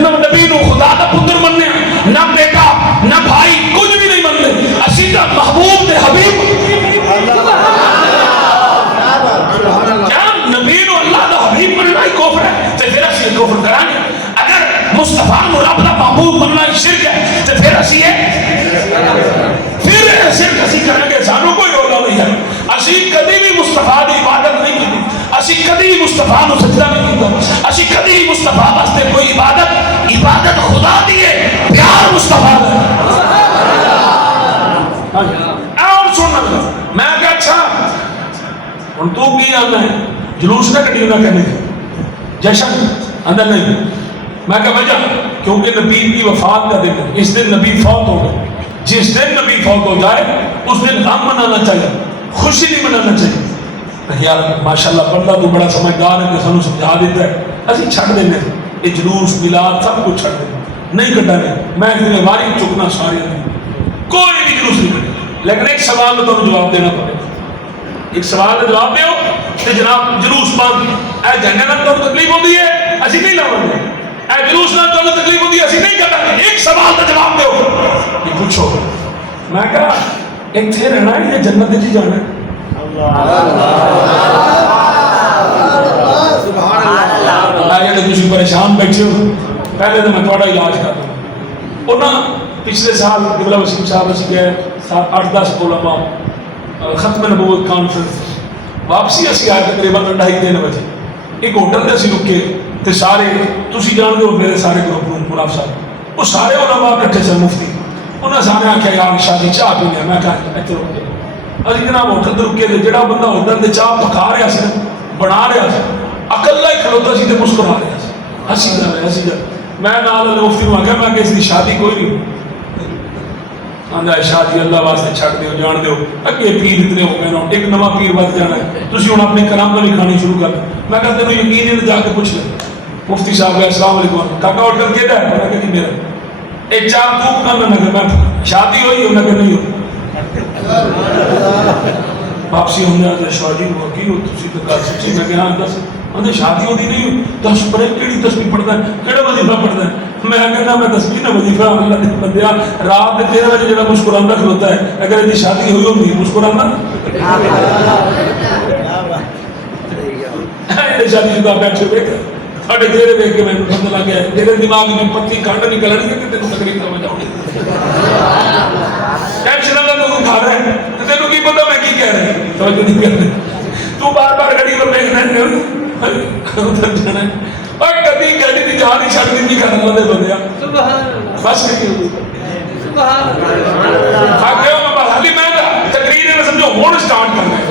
نبی نو خدا دا پتر مننے، نہ بیٹا نہ بھائی کچھ بھی نہیں مننے، اسی دا محبوب دے حبیب کیا نبی نو اللہ دا حبیب مننا ہی کفر ہے، تے پھر اسی کفر کریں گے۔ اگر مصطفیٰ نو رب دا محبوب مننا ہی شرک ہے تے پھر اسی صرف اسی کریں گے، سانو کوئی رولا نہیں ہے، اسی کدی بھی مصطفیٰ دی عبادت نہیں کی، اسی کدی بھی مصطفیٰ نو سجدہ نہیں کیتا، اسی کدی بھی مصطفیٰ واسطے کوئی عبادت خدا دی ہے، پیار مصطفیٰ دا اور سننا میں کہا اچھا ہن تو کی آنا ہے جلوس نہ کٹی نہ کہنے جشن اندر نہیں، میں کہا وجہ کیونکہ نبی کی وفات کا دن ہے، اس دن نبی فوت ہو گئے، جس دن نبی فوت ہو جائے اس دن غم منانا چاہیے، خوشی نہیں منانا چاہیے۔ یار ماشاءاللہ بندہ تو بڑا سمجھدار ہے کہ سانو سمجھا دیتا ہے، اسی چھڑ دینے یہ جلوس میلاد سب کچھ چھڑ دینے نہیں کٹا گیا، میں اتنے واری چکنا ساری کوئی بھی جلوس نہیں کٹا، لیکن ایک سوال میں تمہیں جواب دینا پڑے گا، ایک سوال کا جواب دیو کہ جناب جلوس بند اے جنگے نہ تو تکلیف ہوتی ہے اسی نہیں لاؤں گے، اے جلوس نہ تو تکلیف ہوتی ہے اسی نہیں کرتا، ایک سوال کا جواب دیو یہ پوچھو۔ میں کہا اتنے رہنا ہے یا جنت جی جانا ہے؟ کسی پریشان بیٹھے ہو پہلے تو میں تھوڑا علاج کر دوں انہوں پچھلے سال قبلہ وسیم صاحب اسی گئے 8-10 علماء ختم نبوت کانفرنس واپسی اسی آئے تقریباً 2:30 بجے ایک ہوٹل سے اسی رکے تے سارے تسی جان دو میرے سارے گروپ مراف صاحب وہ سارے علماء کٹھے سے مفتی انہوں نے سامنے آکھیا یار شادی چاہ پی لیا، میں کہا اتنے رکے ابھی جناب ہوٹل تے رکے جڑا بندہ ہوٹل تے چاہ پکا رہا سی بنا رہا سی اکلا ہی کھلوتا سی تے مسکرا رہا سی ہنسی جا رہا ہنسی جا میں نال مفتی نوں آکھیا میں کہ اس دی شادی کوئی نہیں آندا شادی اللہ واسطے چھڈ دیو جان دیو اگے پیر اتنے ہو گئے نا ایک نواں پیر ود جانا ہے تسی ہن اپنی کرام نہیں کھانی شروع کر میں کہا تینوں یقین نہیں جا کے پوچھ لے مفتی صاحب کہا السلام علیکم کاکا ہوٹل کیڑا ہے میں کہا میرا ایک چار تو کم نہ میں شادی ہوئی ہو نہ کہ نہیں ہو واپسی ہونے آتے شادی ہوا کی ہو تسی تو گل سچی میں کہ ہاں دس انہیں شادی ہوتی نہیں ہو 10 پڑھے کیڑی تسبیح پڑھتا ہے کیڑا وظیفہ پڑھتا ہے میں کہنا میں تسبیح نہ وظیفہ اللہ دے بندیا رات کے 13 بجے جڑا مسکرانا کھلوتا ہے اگر اس کی شادی ہوئی ہوتی مسکرانا شادی شدہ بیٹھے بیٹھے ساڑھے چہرے دیکھ کے میں نے پتہ لگ گیا تیرے دماغ میں پتی کانڈ نکلنی ہے کہ تینوں تکلیف سمجھ آؤں گی ٹینشن اللہ تو کھا رہا ہے تو تینوں کی پتہ میں کی کہہ رہا ہے توجہ نہیں کر رہے تو بار بار گھڑی پر دیکھنا ہے ادھر جانا ہے اور کبھی گھڑی کی جہاں نہیں چھڑ دی کر اللہ دے بندیا بس نہیں ہوتی آگے ہو میں حالی میں تقریر میں سمجھو ہون سٹارٹ کرنا ہے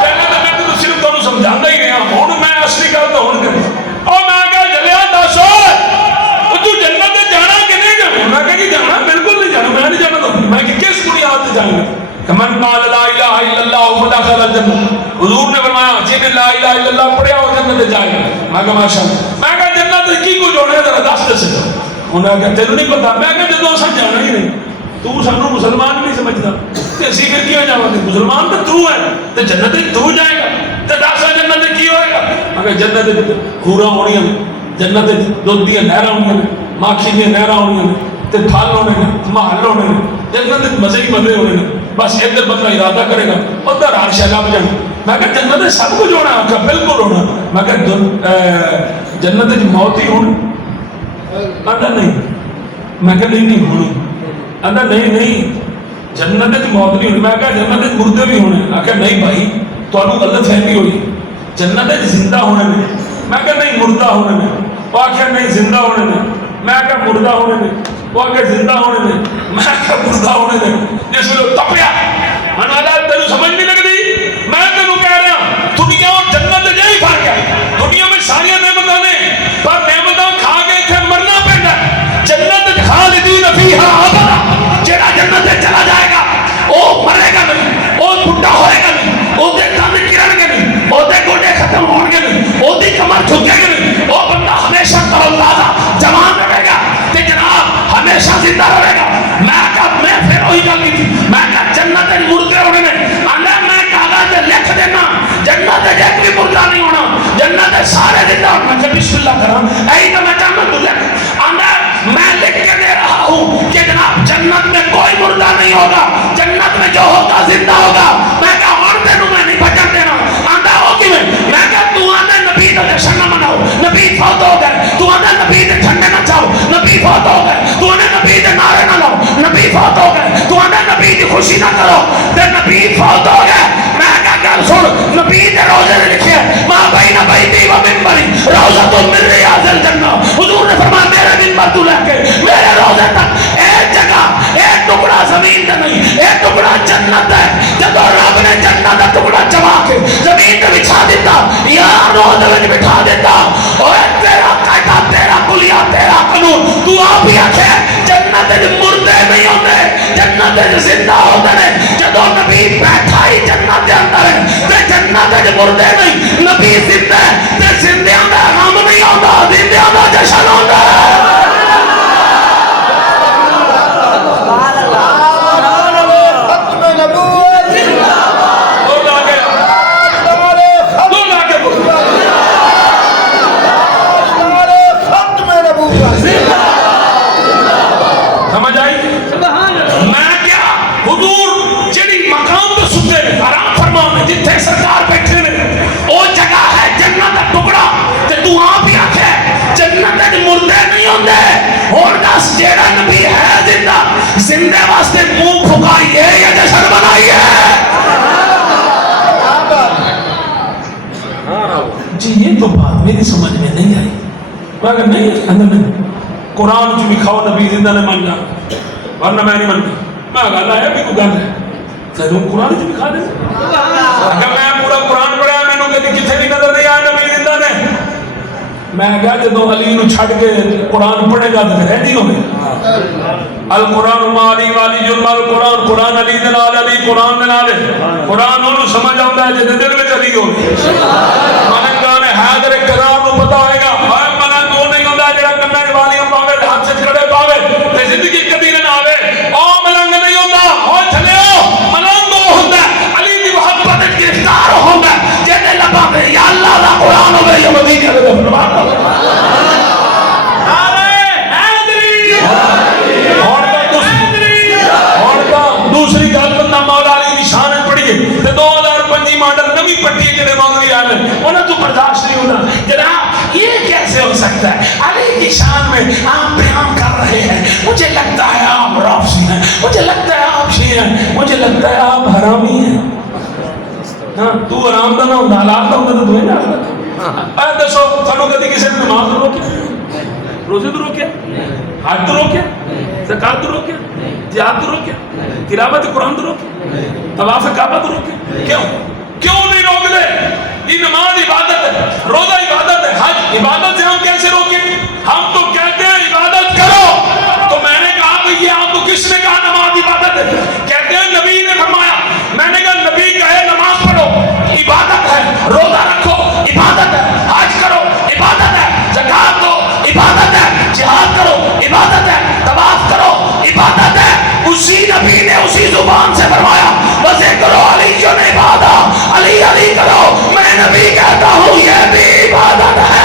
پہلے تو میں تو صرف تمہیں سمجھانا ہی رہا ہوں میں اصلی گل تو ہون کرنا اور میں کہا جلیا دس تو جنت جانا کہ نہیں جانا میں کہا کہ جانا بالکل نہیں جانا میں نہیں جانا تو میں کہ کس بنیاد سے جانا من قال لا الہ الا اللہ فدخل الجنہ حضور نے فرمایا جن نے لا الہ الا اللہ پڑھیا وہ جنت جائے گا میں کہا ماشاءاللہ میں کہا جنت کی کچھ ہونا ہے ذرا دس دے سے انہوں نے کہا تینوں نہیں پتا میں کہا جدوں اساں جانا ہی نہیں تو سانو مسلمان نہیں سمجھدا تے اسی پھر کیوں جاواں گے مسلمان تو تو ہے تے جنت تو جائے گا تے دس جنت کی ہوئے گا میں کہا جنت حوراں ہونیاں جنت دودھ دی نہراں ہونیاں ماکھی دی نہراں ہونیاں تے پھل ہونے محل ہونے جنت مزے ہی مزے ہونے بس ادھر بندہ ارادہ کرے گا ادھر ہر شے لب جانا میں کہ جنت سب کچھ ہونا آخر بالکل ہونا میں کہ جنت موت ہی ہونی آدھا نہیں میں کہ نہیں ہونی آدھا نہیں جنت موت نہیں ہونی میں کہ جنت مردے بھی ہونے آخر نہیں بھائی تمہیں غلط فہمی ہوئی جنت زندہ ہونے میں میں کہ نہیں مردہ ہونے میں وہ آخر نہیں زندہ ہونے میں میں کہ مردہ ہونے میں وہ آخر زندہ ہونے میں میں کہ مردہ ہونے میں جس میں تپیا من والا تینوں سمجھ نہیں لگتی میں تینوں کہہ رہا ہوں دنیا اور جنت یہی فرق ہے دنیا میں ساری نعمتیں نے پر نعمتیں کھا کے اتنے مرنا پڑتا ہے جنت خالدین فیہا ابدا جہاں جنت چلا جائے گا وہ مرے گا نہیں وہ بڈھا ہوئے گا نہیں وہ دن گرن گے نہیں وہ گوڈے ختم ہون گے نہیں وہ کمر جھکے گا نہیں وہ بندہ ہمیشہ تروتازہ جوان رہے گا تے جناب ہمیشہ زندہ رہے گا میں پھر وہی گل کی تھی میں جنت مردے ہونے میں خوشی نہ کرو تے نبی فوت ہو گئے. میں کہا گل سن, نبی نے روزے نے لکھے ماں بین بیتی و منبری روزۃ من ریاض الجنہ. حضور نے فرمایا میرے منبر تو لے کے میرے روزے تک ایک جگہ ایک ٹکڑا زمین تے نہیں, ایک ٹکڑا جنت ہے. جب رب نے جنت کا ٹکڑا چبا کے زمین تے بچھا دیتا, یار روزے وچ بٹھا دیتا, اوے تیرا قاعدہ تیرا کلیہ تیرا قانون تو آپ ہی آکھے جنت وچ مردے نہیں ہوندے, جنت وچ زندہ ہوندے نے. جدوں نبی بیٹھا ہی جنت دے اندر تے جنت وچ مردے نہیں, نبی زندہ ہے تے زندیاں دا غم نہیں ہوندا, زندیاں دا جشن ہوندا. زندے واسطے منہ پھکائیے یا جشن بنائیے. جی یہ تو بات میری سمجھ میں نہیں آئی. میں کہا نہیں اندر میں قرآن جو بھی کھاؤ نبی زندہ نے مان جا ورنہ میں نہیں مانتا. میں کہا اللہ ہے بھی کوئی گل ہے تم قرآن جو بھی کھا دے. اگر میں پورا قرآن پڑھا میں نے کہتی کتنے بھی نظر نہیں آیا نبی زندہ نے. میں کہا جدو علی نو چھڑ کے قرآن پڑھے گا تو رہ نہیں ہوگے. القرآن مالی والی جو مال قرآن, قرآن علی دے نال, علی قرآن دے نال. قرآن انہوں سمجھ آتا ہے جدے دل میں چلی ہو. ملنگان حیدر کرام کو پتا ہوئے گا ملنگ وہ نہیں ہوتا جڑا کنا والیاں پاوے ہاتھ سے کھڑے پاوے تے زندگی کبھی نہ آوے. او ملنگ نہیں ہوتا, او چلےو ملنگ وہ ہوتا علی دی محبت وچ گرفتار ہوتا جے لبا تے یا اللہ دا قرآن ہوے یا مدینے دے فرمان ہوے. دوسری گل بندہ مولا علی نشان پڑھیے تے 2005 ماڈل نوی پٹی کے مانگی آئے انہیں تو برداشت نہیں ہوتا. جناب یہ کیسے ہو سکتا ہے؟ علی کی شان میں آپ بیان کر رہے ہیں, مجھے لگتا ہے آپ رافضی ہیں, مجھے لگتا ہے آپ شیعہ ہیں, مجھے لگتا ہے آپ حرامی ہیں. ہاں تو حرام دا نہ ہوتا حلال دا ہوتا تو تمہیں نہ ہوتا. اے دسو سانو کدی کسی نے نماز تو روکے, روزے تو روکے, حج تو روکے, زکات تو روکے, جہاد تو روکے, تلاوت قرآن تو روکے, طواف کعبہ تو روکے. کیوں نہیں روک دے؟ یہ نماز عبادت ہے, روزہ عبادت ہے, حج عبادت سے ہم کیسے روکیں؟ ہم تو کہتے ہیں عبادت کرو. تو میں نے کہا کہ یہ آپ کو کس نے کہا نماز عبادت ہے؟ کہتے ہیں نبی نے فرمایا. میں نے کہا نبی کہے نماز پڑھو عبادت ہے, روزہ رکھو عبادت ہے, حج کرو عبادت ہے, زکات دو عبادت ہے, جہاد کرو عبادت ہے, طواف کرو عبادت ہے. اسی نبی نے اسی زبان سے فرمایا وزے کرو علی جو نے عبادت, علی علی کرو, میں نبی کہتا ہوں یہ بھی عبادت ہے.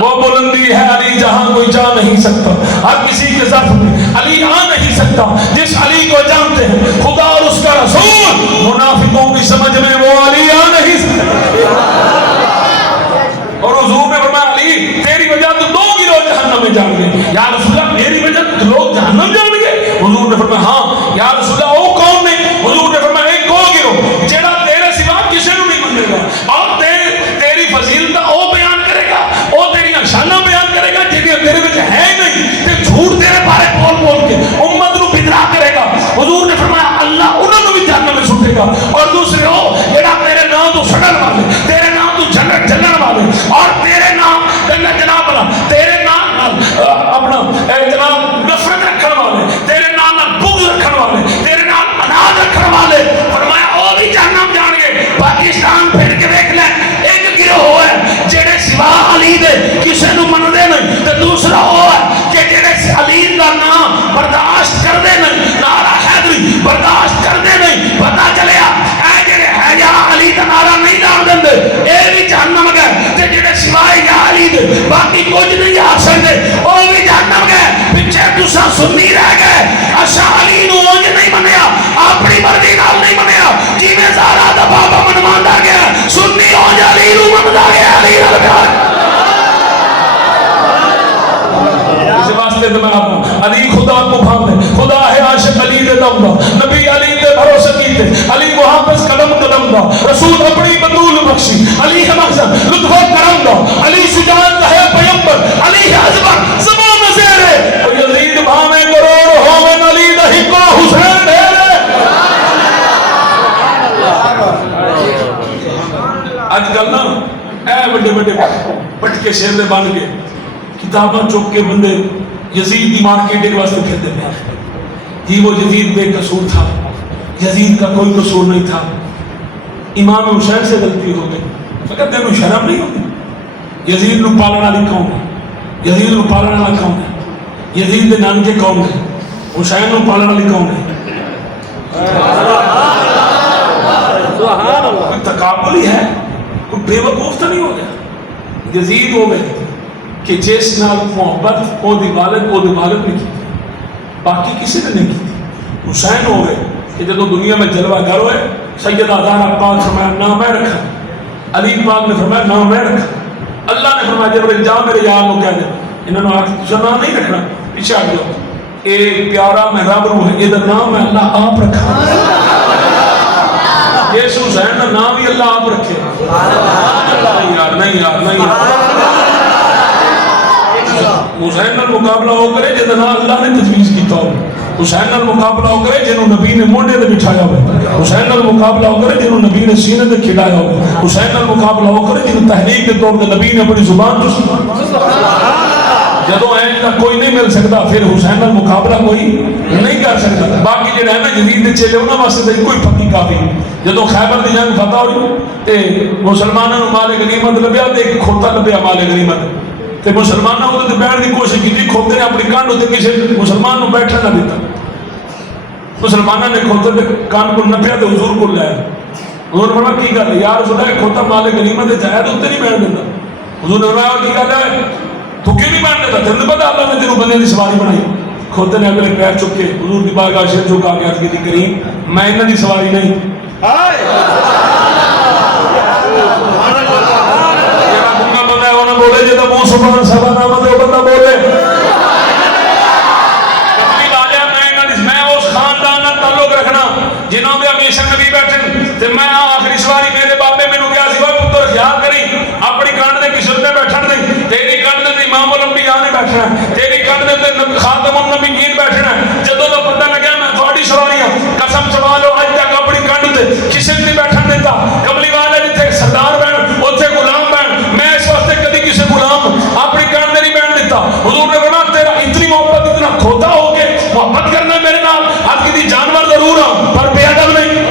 وہ بلندی ہے علی جہاں کوئی جا نہیں سکتا, ہر کسی کے ظرف میں علی آ نہیں سکتا. جس علی کو جانتے ہیں خدا اور اس کا رسول, منافقوں کی سمجھ میں وہ علی آ نہیں سکتا. اور حضور نے فرمایا علی تیری وجہ تو 2 گروہ جہنم میں جان گے. یا رسول اللہ میری وجہ تو لوگ جہنم جان گے؟ حضور نے فرمایا ہاں. یا رسول اللہ وہ کون نہیں؟ حضور نے فرمایا ایک وہ گروہ جڑا تیرے سوا کسی کو نہیں منے گا اور تیری فضیلت وہ بیان کرے گا, وہ تیری شاناں بیان کرے گا جنہیں تیرے وچ ہے نہیں, تے جھوٹ تیرے بارے بول بول کے امت نو بدرا کرے گا. حضور نے فرمایا اللہ انہاں نو بھی جہنم میں سٹے گا. اور دوسرے وہ جڑا تیرے نام تو سڑن والے, تیرے نام تو جلن والے, اور تیرے نام جناب تیرے نام اپنا جناب نفرت رکھن والے, تیرے نام بغض رکھن والے, تیرے نام اناد رکھن والے, فرمایا وہ بھی جہنم جان گے. پاکستان پھر کے دیکھ لیں, ایک گروہ ہے جڑے سوا علی دے کسے نو منتے نہیں, تے دوسرا وہ ہے کہ جڑے علی دا نام برداشت کرتے نہیں, نعرہ حیدری برداشت کرتے نہیں. پتہ چلیا اے جڑے ہے یا علی دا نعرہ نہیں ڈال دے اے بھی جہنم گئے, تے جڑے سوائے یا علی دے باقی کچھ نہیں آ سکتے وہ بھی جہنم گئے. پیچھے تساں سنی رہ گئے, اساں علی نو اونج نہیں منیا, اپنی مرضی نال نہیں منیا, جویں زہرا دا بابا منواندا گیا سنی اونج علی نو مندا گیا. علی نال پیار اس واسطے تو میں آپ علی خدا کو بھاگ دا رسول اپنی بطول بخشی علی ہے محسن لطف و کرم دا علی شجاعت ہے پیمبر علی ہے عظمت زمان زیر ہے یزید بھامے کروڑ ہومن علی دہی کو حسین ہے آج کل نا اے بڑے بڑے پٹکے شہر بن کے کتاباں چوک کے بندے یزید کی مارکیٹ ایک واسطے پھرتے پہ جی وہ یزید بے قصور تھا یزید کا کوئی قصور نہیں تھا امام حسین سے غلطی ہو گئی فقط تینوں شرم نہیں ہوتی یزید نو پالن والی قوم ہے یزید نو پالن والا قوم ہے یزید دے نانکے قوم ہے حسین نو پالن والی قوم ہے کوئی تقابل ہی ہے کوئی بے وقوف تو نہیں ہو گیا یزید ہو گئے کہ جس نال محبت او دی والد نے کی باقی کسی نے نہیں کی حسین ہو گئے کہ جب دنیا میں جلوہ گر ہوئے سیدہ زہرا پاک فرمایا نہ میں رکھا علی پاک نے فرمایا نہ میں رکھا اللہ نے فرمایا جب جا میرے یار کو کہہ دے انہوں نے آخر تجھے نام نہیں رکھنا پیچھے آ جاؤ اے پیارا میں رب رو ہے یہ نام ہے اللہ آپ رکھا یہ حسین کا نام ہی اللہ آپ رکھے نہیں یار نہیں یار نہیں یار حسین نال مقابلہ ہو کرے جے نام اللہ نے تجویز کیتا ہو حسین نال مقابلہ ہو کرے جنہوں نبی نے موڈے تے بٹھایا ہو حسین نال مقابلہ ہو کرے جنہوں نبی نے سینے تے کھلایا ہو حسین نال مقابلہ ہو کرے جنہوں تحریک کے طور تے نبی نے اپنی زبان تو جدوں این کا کوئی نہیں مل سکتا پھر حسین نال مقابلہ کوئی نہیں کر سکتا باقی جڑے ہیں نا یزید دے چیلے انہاں واسطے تے کوئی پکی کافی جدوں خیبر دی جنگ فتح ہوئی تے مسلماناں نوں مال غنیمت لبیا تے ایک کھوتا لبیا مال غنیمت تے مسلمانوں کو تے بیٹھنے کی کوشش کی کھوتے نے اپنی کان تے کسی مسلمان نوں بیٹھا نہ دیتا مسلمانوں نے کھوتے تے کان کو نپیا تے حضور کو لے حضور نے کی گل یا رسول اللہ کھوتا مال غنیمت تے جائے تے اوتے نہیں بیٹھ دیتا حضور نے فرمایا کی گل ہے تو کیوں نہیں بیٹھ دیتا تینوں پتہ اللہ نے تینوں بندے دی سواری بنائی کھوتے نے اگلے پیر چک کے حضور دی بارگاہ شریف جھکا کے عرض کی کریم میں انہاں دی سواری نہیں بولے جب منہ سبحان سبا نام دے بندہ بولے میں اس خاندان نال تعلق رکھنا جنہوں دے ہمیشہ نبی بیٹھن تے میں آخری سواری میرے بابے مینوں کہیا سی اوے پتر خیال کری اپنی کانڈ دے کسے تے بیٹھن دے تیری کانڈ دے امام الانبیاء نے بیٹھنا تیری کانڈ دے خاتم النبیین بیٹھنا جدوں دا پتہ لگیا میں تھوڑی سواری ہوں قسم چوا لو اج تک اپنی کانڈ تے کسے تے بیٹھن دیتا کملی والے جتھے سردار بہن اوتھے غلام بہن میں اس واسطے کدی کسے غلام اپنی کان دے نہیں بیٹھ دیتا حضور نے فرمایا تیرا اتنی محبت اتنا کھوتا ہو کے محبت کرنا میرے نال ہر کسی جانور ضرور ہوں پر بے ادب نہیں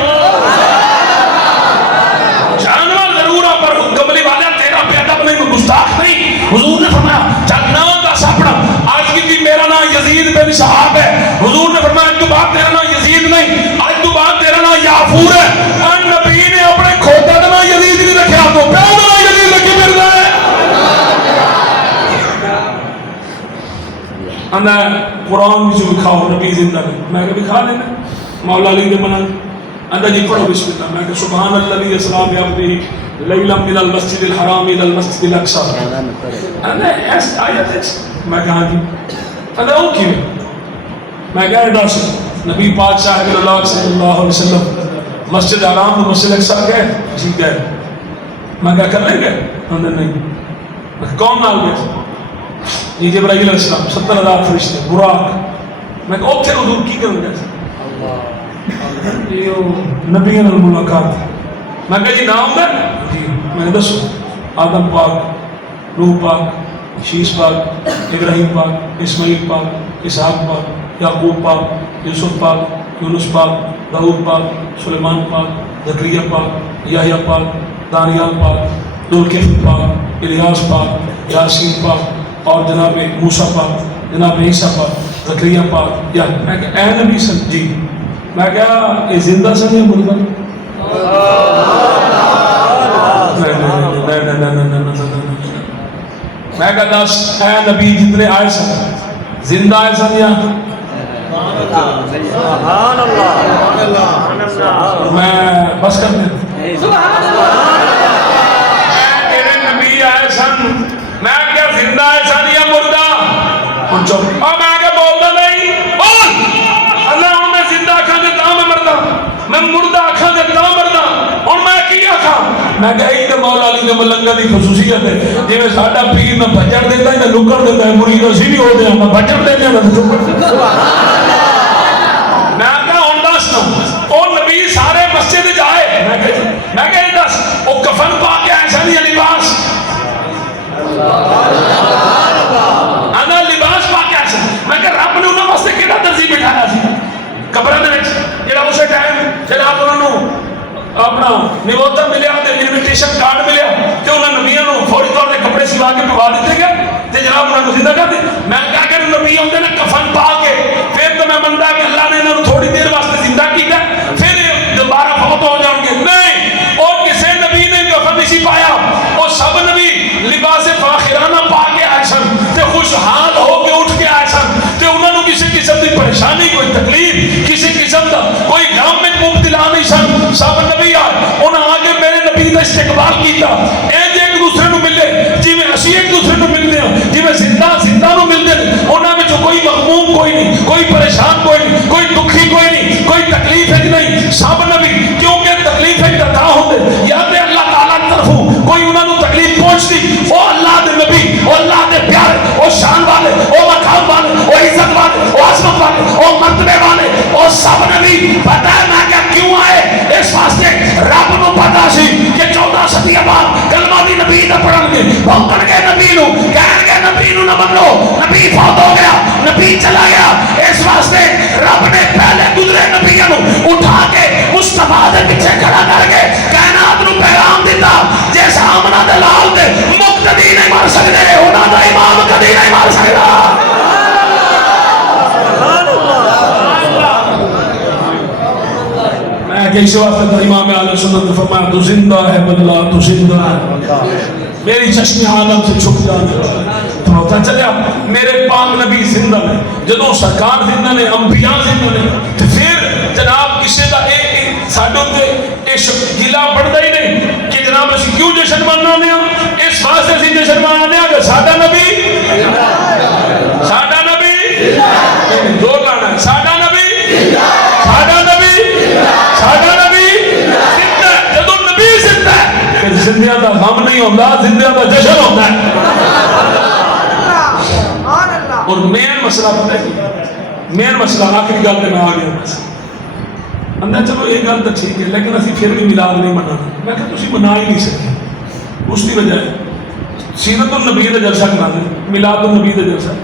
جانور ضرور ہوں پر کملی والا تیرا بے ادب نہیں گستاخ نہیں حضور نے فرمایا چل نام دس اپنا آج کی میرا نام یزید بن شہاب ہے حضور نے فرمایا تو بات تیرا نام یزید نہیں آج تو بات تیرا نام یافور ہے ان نبی نے اپنے کھوتا کا نام یزید نہیں رکھا تو پہلا نام یزید رکھی مل رہا ہے انا قرآن بھی جو لکھاؤ نبی زندہ میں میں کہ دکھا لینا مولا علی نے منع انا جی پڑھو بسم اللہ میں کہ سبحان الذی اسری بعبدہ لیلا من المسجد الحرام الى المسجد الاقصى انا ایس آیت ہے میں کہا جی انا او کیوں میں کہا ایڈرس نبی پاک صاحب اللہ صلی اللہ علیہ وسلم مسجد حرام و مسجد اقصی گئے جی گئے میں کہا کر لیں گے انہوں نے نہیں کون نال گئے یہ جبرائیل علیہ السلام 70,000 فرشتے براق میں کہا اوتھے حضور کی کرن گئے یہ نبی نال ملاقات میں کہا جی نام ہے جی میں دسو آدم پاک نوح پاک شیش پاک ابراہیم پاک اسماعیل پاک اسحاق پاک یعقوب پاک یوسف پاک یونس پاک داؤد پاک سلیمان پاک زکریا پاک یحییٰ پاک دانیال پاک ذوالکفل پاک الیاس پاک یاسین پاک اور جناب موسیٰ پاک جناب عیسیٰ پاک زکریا پاک یا میں کہا اے نبی صلی جی میں کہا یہ زندہ سن یا مردہ میں کہا دس اے نبی جتنے آئے سن زندہ آئے سن یا میں بس کر دیں تیرے نبی آئے سن میں کیا زندہ ہے سن یا مردہ اور چپ اور میں کیا بولتا نہیں بول اللہ ہوں میں زندہ آکھاں دے تاں میں مردہ میں مردہ آکھاں دے تاں مردہ اور میں میں کہ یہی تو مولا علی نے ملنگا کی خصوصیت ہے جی میں ساڈا پیر نہ بھجن دیتا ہے نہ لکڑ دیتا ہے مرید اسی بھی ہوتے ہیں نہ بھجن دیتے ہیں نہ لکڑ دیتے ہیں میں کہا ہوں دس نہ وہ نبی سارے مسجد جائے میں کہ یہ دس وہ کفن پا کے ایسا نہیں لباس انا لباس پا کے ایسا میں کہ رب نے انہوں واسطے کہنا ترتیب بٹھایا سی قبروں دے وچ جڑا اسے ٹائم جناب انہوں اپنا نیوتا ملیا انویٹیشن کارڈ ملیا کہ انہوں نے نبیوں کو فوری طور پر کپڑے سوا کے پوا دیتے گئے تے جناب انہوں نے زندہ کر دی میں کہا کہ نبی ہوندے نے کفن پا کے پھر تو میں مندا کہ اللہ نے انہوں نے تھوڑی دیر واسطے زندہ کیتا پھر دوبارہ فوت ہو جان گے نہیں اور کسی نبی نے کفن نہیں پایا وہ سب نبی لباس فاخرانہ پا کے آئے سن تے خوشحال ہو کے اٹھ کے آئے سن تے انہوں نے کسی قسم کی پریشانی کوئی تکلیف کسی قسم کا کوئی غم میں مبتلا نہیں سن سب نبی آئے انہوں نے آگے میرے نبی کا استقبال کیتا ایک دوسرے کو ملے جی میں اسی ایک دوسرے کو ملتے ہیں جی میں زندہ کو ملتے ہیں انہوں میں جو کوئی مغموم کوئی نہیں کوئی پریشان کوئی نہیں کوئی دکھی کوئی نہیں کوئی تکلیف ہے نہیں سب نبی کیونکہ تکلیف ہے کرتا ہوتے یا تے اللہ تعالیٰ طرفوں کوئی انہوں نے تکلیف پہنچتی وہ اللہ دے نبی وہ اللہ دے پیارے وہ شان والے وہ مقام والے وہ عزت والے وہ عظمت والے وہ مرتبے والے وہ سب نبی پتہ ہے میں کیا کیوں آئے اس واسطے رب نو پتا سی کہ 14 صدیاں بعد کلمہ دی نبی دا پڑھن گے بھونکن گے نبی نو کہن گے نبی نو نہ منو نبی فوت ہو گیا نبی چلا گیا اس واسطے رب نے پہلے گزرے نبیوں نو اٹھا کے مصطفیٰ دے پیچھے کھڑا کر کے کائنات نو پیغام دیتا جس آمنہ دے لال دے مقتدی نہیں مار سکتے انہاں دا امام کدی نہیں مار سکتا کہ اس واسطے امام اہل سنت نے فرمایا تو زندہ ہے بدلا تو زندہ ہے میری چشم عالم سے چھپ جانے تو ہوتا چلیا میرے پاک نبی زندہ نے جدوں سرکار زندہ نے انبیاء زندہ نے تو پھر جناب کسی کا ایک ساڈوں تے ایک گلا پڑتا ہی نہیں کہ جناب اسی کیوں جشن منانے ہیں اس واسطے اسی جشن منانے ہیں کہ ساڈا نبی زور لانا ہے ساڈا نبی ساڈا نبی زندہ ہے جدو نبی زندہ ہے پھر زندیاں دا غم نہیں ہوتا زندیاں دا جشن ہوتا ہے اور مین مسئلہ پتہ ہے مین مسئلہ آخری گل میں آ گیا اندر چلو یہ گل تو ٹھیک ہے لیکن اسی پھر بھی میلاد نہیں منانا میں کہ تسی منا ہی نہیں سکتے اس کی وجہ ہے سیرت النبی دا جلسہ کرا دیں میلاد النبی دا جلسہ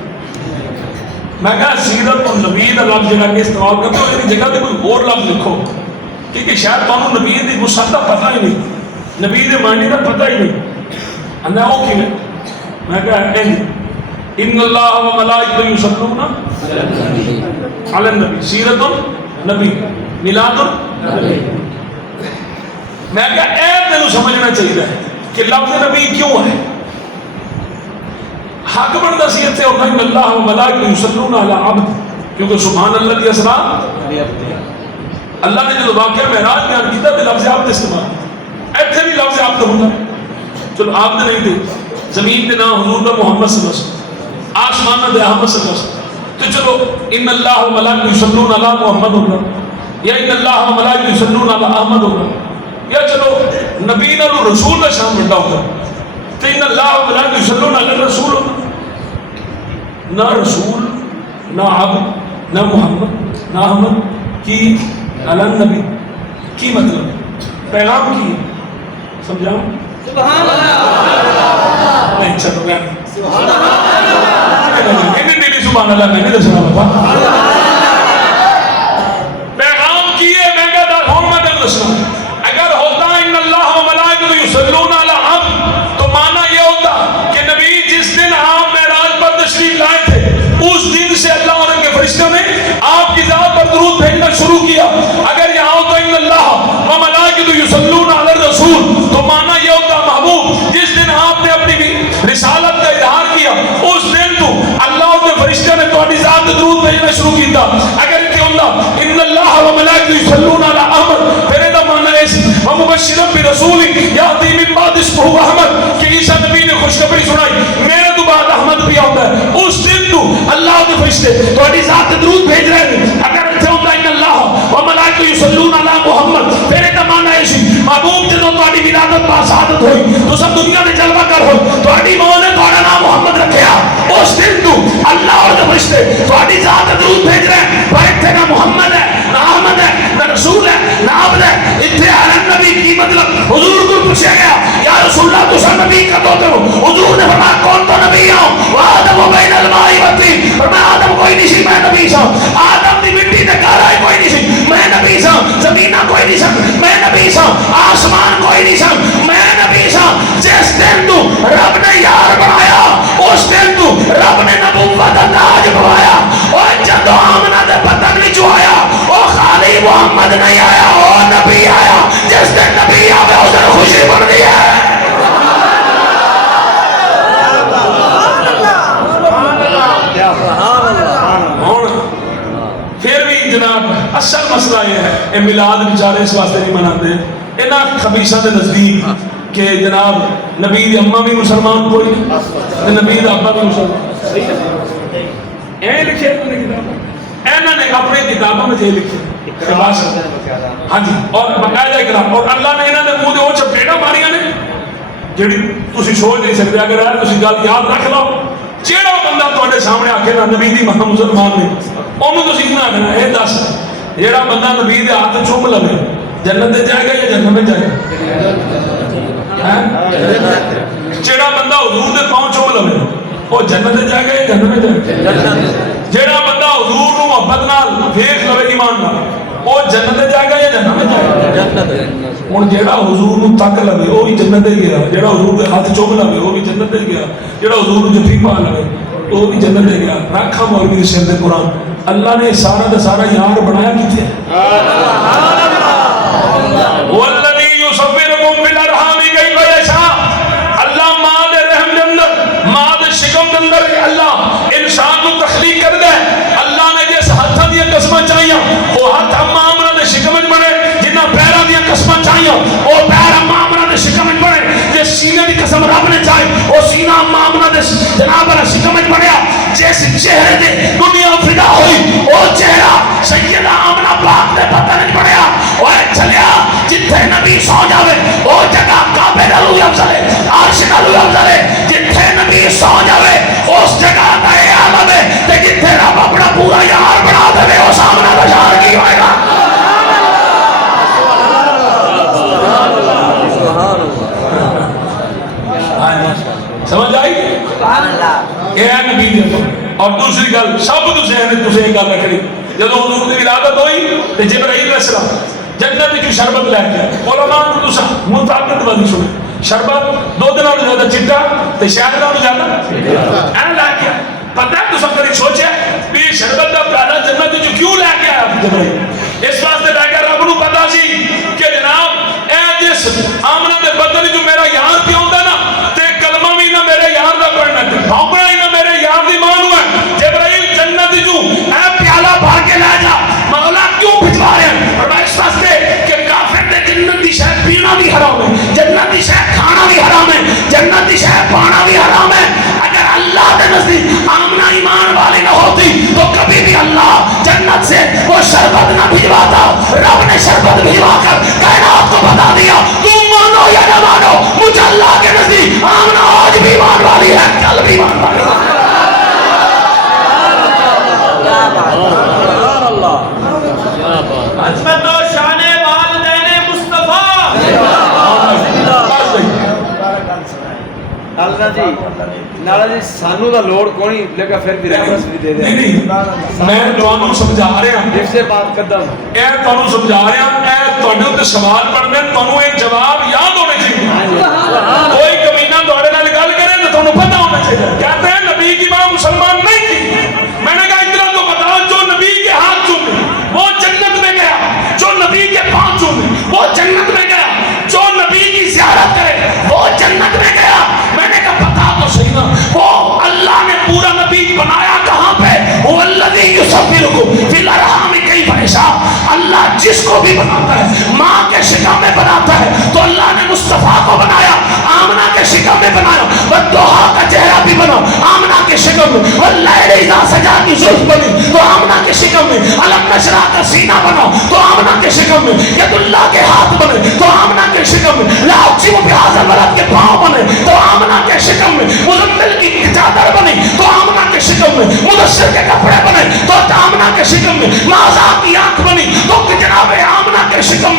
میں کہا سیرت النبی دا لفظ جگہ کے استعمال کرتے ہو یعنی جگہ پہ کوئی اور لفظ لکھو کیونکہ شاید تمہیں نبی دی وسعت کا پتہ ہی نہیں نبی دے معنی کا پتہ ہی نہیں اندر وہ کی میں کہا ان اللہ و ملائکۃ یصلون علی النبی سیرت النبی میلاد النبی میں کہا اے تینوں سمجھنا چاہیے کہ لفظ نبی کیوں ہے حق بنتا سی اتنے ہوتا ہے اللہ و ملائکۃ یصلون علی عبد کیونکہ سبحان اللہ کی اسرا اللہ نے جو واقعہ معراج بیان کیتا تے لفظ عبد استعمال ایتھے بھی لفظ عبد ہوتا ہے چلو عبد نہیں تھے زمین کے نام حضور دا محمد صلی اللہ علیہ وسلم آسمان دے احمد صلی اللہ علیہ وسلم تو چلو ان اللہ و ملائکۃ یصلون علی محمد ہوگا یا ان اللہ و ملائکۃ یصلون علی احمد ہوگا یا چلو نبی نالو رسول کا شان بڑا ہوگا تو ان اللہ و ملائکۃ یصلون علی الرسول ہوگا نہ رسول نہ عبد نہ محمد نہ احمد کی علی النبی کی مطلب پیغام کی سمجھاؤں سبحان اللہ نہیں چلو گیا سبحان اللہ سبحان اللہ میں نہیں دسنا بابا پیغام کیے میں کہتا ہوں میں نہیں دسنا اگر ہوتا ان اللہ و ملائکۃ یصلون علی عبد تو معنی یہ ہوتا کہ نبی جس دن آپ معراج پر تشریف لائے تھے اس دن سے اللہ اور ان کے فرشتوں نے آپ کی ذات پر درود بھیجنا شروع کیا اگر یہاں ہوتا ان اللہ و ملائکۃ یصلون علی الرسول تو معنی یہ ہوتا محبوب جس دن آپ نے اپنی رسالت کا اظہار کیا اس دن تو اللہ اور فرشتوں نے تمہاری ذات درود بھیجنا شروع کیا اگر یہ ہوتا ان اللہ و ملائکۃ یصلون علی احمد پھر یہ معنی ہے ومبشرا برسول یاتی من بعد اسمہ احمد کہ عیسیٰ نبی نے خوشخبری سنائی میرے تو بعد احمد بھی آتا ہے اس دن تو اللہ اور فرشتے تمہاری ذات درود بھیج رہے ہیں اگر یہ ہوتا ان اللہ و ملائکۃ یصلون علی محمد پھر یہ معنی ہے محبوب جدوں تمہاری ولادت رب آزادت ہوئی تو سب دنیا میں جلوہ کر ہوئی تھوڑی ماں نے تھوڑا نام محمد رکھیا اس دن تو اللہ اور فرشتے تھوڑی ذات درود بھیج رہے ہیں بھائی تھے نہ محمد ہے نہ احمد ہے نہ رسول ہے نہ عبد ہے اتنے عالم نبی کی مطلب حضور کو پوچھا گیا یا رسول اللہ تو سب نبی کا تو حضور نے فرمایا کون تو نبی ہوں وآدم و بین الماء والطین فرمایا آدم کوئی نہیں سی میں نبی سا آدم دی مٹی تے کارا کوئی نہیں سی میں نبی سا زمینہ کوئی نہیں سا میں نبی سا آسمان کوئی نہیں سا میں نبی سا جس دن تو رب نے یار بنایا اس دن تو رب نے نبوت تاج بنایا اور جب آمنہ دے پتن بھی جو آیا وہ خالی محمد نہیں آیا وہ نبی آیا جس دن نبی آوے اس دن خوشی بن دی ہے پھر بھی جناب اصل مسئلہ یہ ہے یہ میلاد بیچارے اس واسطے نہیں مناتے انہاں خبیثاں دے نزدیک کہ جناب نبی دی اماں بھی مسلمان کوئی نہیں نبی دا ابا بھی مسلمان اے لکھے انہوں نے کتاب انہوں نے اپنے کتابوں میں یہ لکھے ہاں جی اور باقاعدہ اقرار اور اللہ نے انہوں نے منہ دے وہ چپیڑا ماریاں نے جڑی تسی سوچ نہیں سکتے اگر آئے تسی گل یاد رکھ لو جیڑا بندہ تواڈے سامنے آکھے نا نبی دی ماں مسلمان نے اونوں تسی کیوں آکھنا اے دس جیڑا بندہ نبی دے ہاتھ چوم لوے جنت تے جائے گا یا جہنم میں جائے گا جیڑا بندہ حضور دے پاؤں چوم لوے وہ جنت تے جائے گا یا جہنم میں جائے گا جیڑا بندہ حضور نو محبت نال ویکھ لوے ایمان نال وہ جنت تے جائے گا یا جہنم میں جائے گا ہن جیڑا حضور نو تک لوے وہ بھی جنت تے گیا جیڑا حضور دے ہاتھ چوم لوے وہ بھی جنت تے گیا جیڑا حضور نو جفی پا لوے وہ بھی جنت تے گیا رکھا مولوی سر دے قرآن اللہ نے سارا دا سارا یار بنایا کیتے والذی یصورکم بالارحام کیف یشاء اللہ ماں دے رحم دے اندر ماں دے شکم دے اندر اللہ انسان کو تخلیق کر دے اللہ نے جس ہاتھاں دی قسماں چاہیاں وہ ہاتھ اماں آمنہ دے شکم وچ بنے جنہاں پیراں دی قسماں چاہیاں وہ پیر اماں آمنہ دے شکم وچ بنے جس سینے دی قسم رب نے چاہی وہ سینہ اماں آمنہ دے جناب والا شکم وچ بنیا جس چہرے دے دنیا فدا ہوئی وہ چہرہ سیدہ آمنہ پاک دے پتن وچ بنیا وہ چلیا جتھے نبی سو جاوے وہ جگہ کعبے نالوں افضل ہے عرش نالوں افضل ہے جتھے نبی سو جاوے اس جگہ دا اے عالم ہے تے جتھے رب اپنا پورا یار بنا دے اس آمنہ دا یار کی ہوئے گا سمجھ آئی یہ ہے نبی دے اور دوسری گل سب تسے ایک گل رکھنی جب حضور کی ولادت ہوئی تو جبرائیل علیہ السلام جنت کی شربت لے کے علماء کو تسا مطابقت بندی سنے شربت دو دن اور زیادہ چٹا تو شاید اور زیادہ اے لے کے پتہ ہے تسا کبھی سوچے بھی شربت دا پیالہ جنت جو کیوں لے کے آیا جبرائیل اس واسطے لے کے رب نو پتہ سی کہ جناب اے جس آمنہ دے بدن جو میرا یار پہ ہوندا نا تے کلمہ بھی نہ میرے یار دا پڑھنا تے بھونکنا ہی نہ میرے یار دی ماں نو ہے جبرائیل جنت جو اے پیالہ بھر کے لے جا مولا کیوں بھجوا رہے ہیں اور میں اس واسطے کہ کافر دے جنت دی شاید پینا بھی حرام ہے جنت دی شاید کھانا بھی حرام ہے جنت دی شاید پانا بھی حرام ہے اگر اللہ دے نزدیک آمنہ ایمان والی نہ ہوتی تو کبھی بھی اللہ جنت سے وہ شربت نہ بھجواتا رب نے شربت بھجوا کر کائنات کو بتا دیا تم مانو یا نہ مانو مجھے اللہ کے نزدیک آمنہ آج بھی ایمان والی ہے کل بھی ایمان والی ہے میں تو شان والدین مصطفیٰ اللہ جی نالا جی سانو دا لوڑ کونی لیکن پھر بھی ریفرنس بھی دے دے میں تانوں سمجھا رہا ہوں ایک سے بات قدم اے تانوں سمجھا رہا ہوں اے تواڈے تے سوال پڑھنے تانوں ایک جواب یاد ہونے چاہیے کوئی کمینہ تواڈے نال گل کرے تو تانوں پتہ ہونا چاہیے کہتے ہیں نبی کی ماں مسلمان نہیں تھی میں نے کہا اتنا تو بتا جو نبی کے ہاتھ چومے وہ جنت میں گیا جو نبی کے پاؤں چومے وہ جنت میں گیا جو نبی کی زیارت کرے وہ جنت میں گیا میں نے کہا پتا تو صحیح نا وہ اللہ نے پورا نبی بنایا کہاں پہ وہ الذی یصورکم فی الارحام کیف یشاء اللہ جس کو بھی بناتا ہے ماں کے شکم میں بناتا ہے تو اللہ نے مصطفیٰ کو بنایا آمنہ کے شکم میں بنایا والضحیٰ کا چہرہ بھی بنا آمنہ کے شکم میں واللیل اذا سجا کی زلف بنی تو آمنہ کے شکم میں علم نشرح کا سینہ بنا تو آمنہ کے شکم میں ید اللہ کے ہاتھ بنے تو آمنہ کے شکم میں لا اقسم بہذا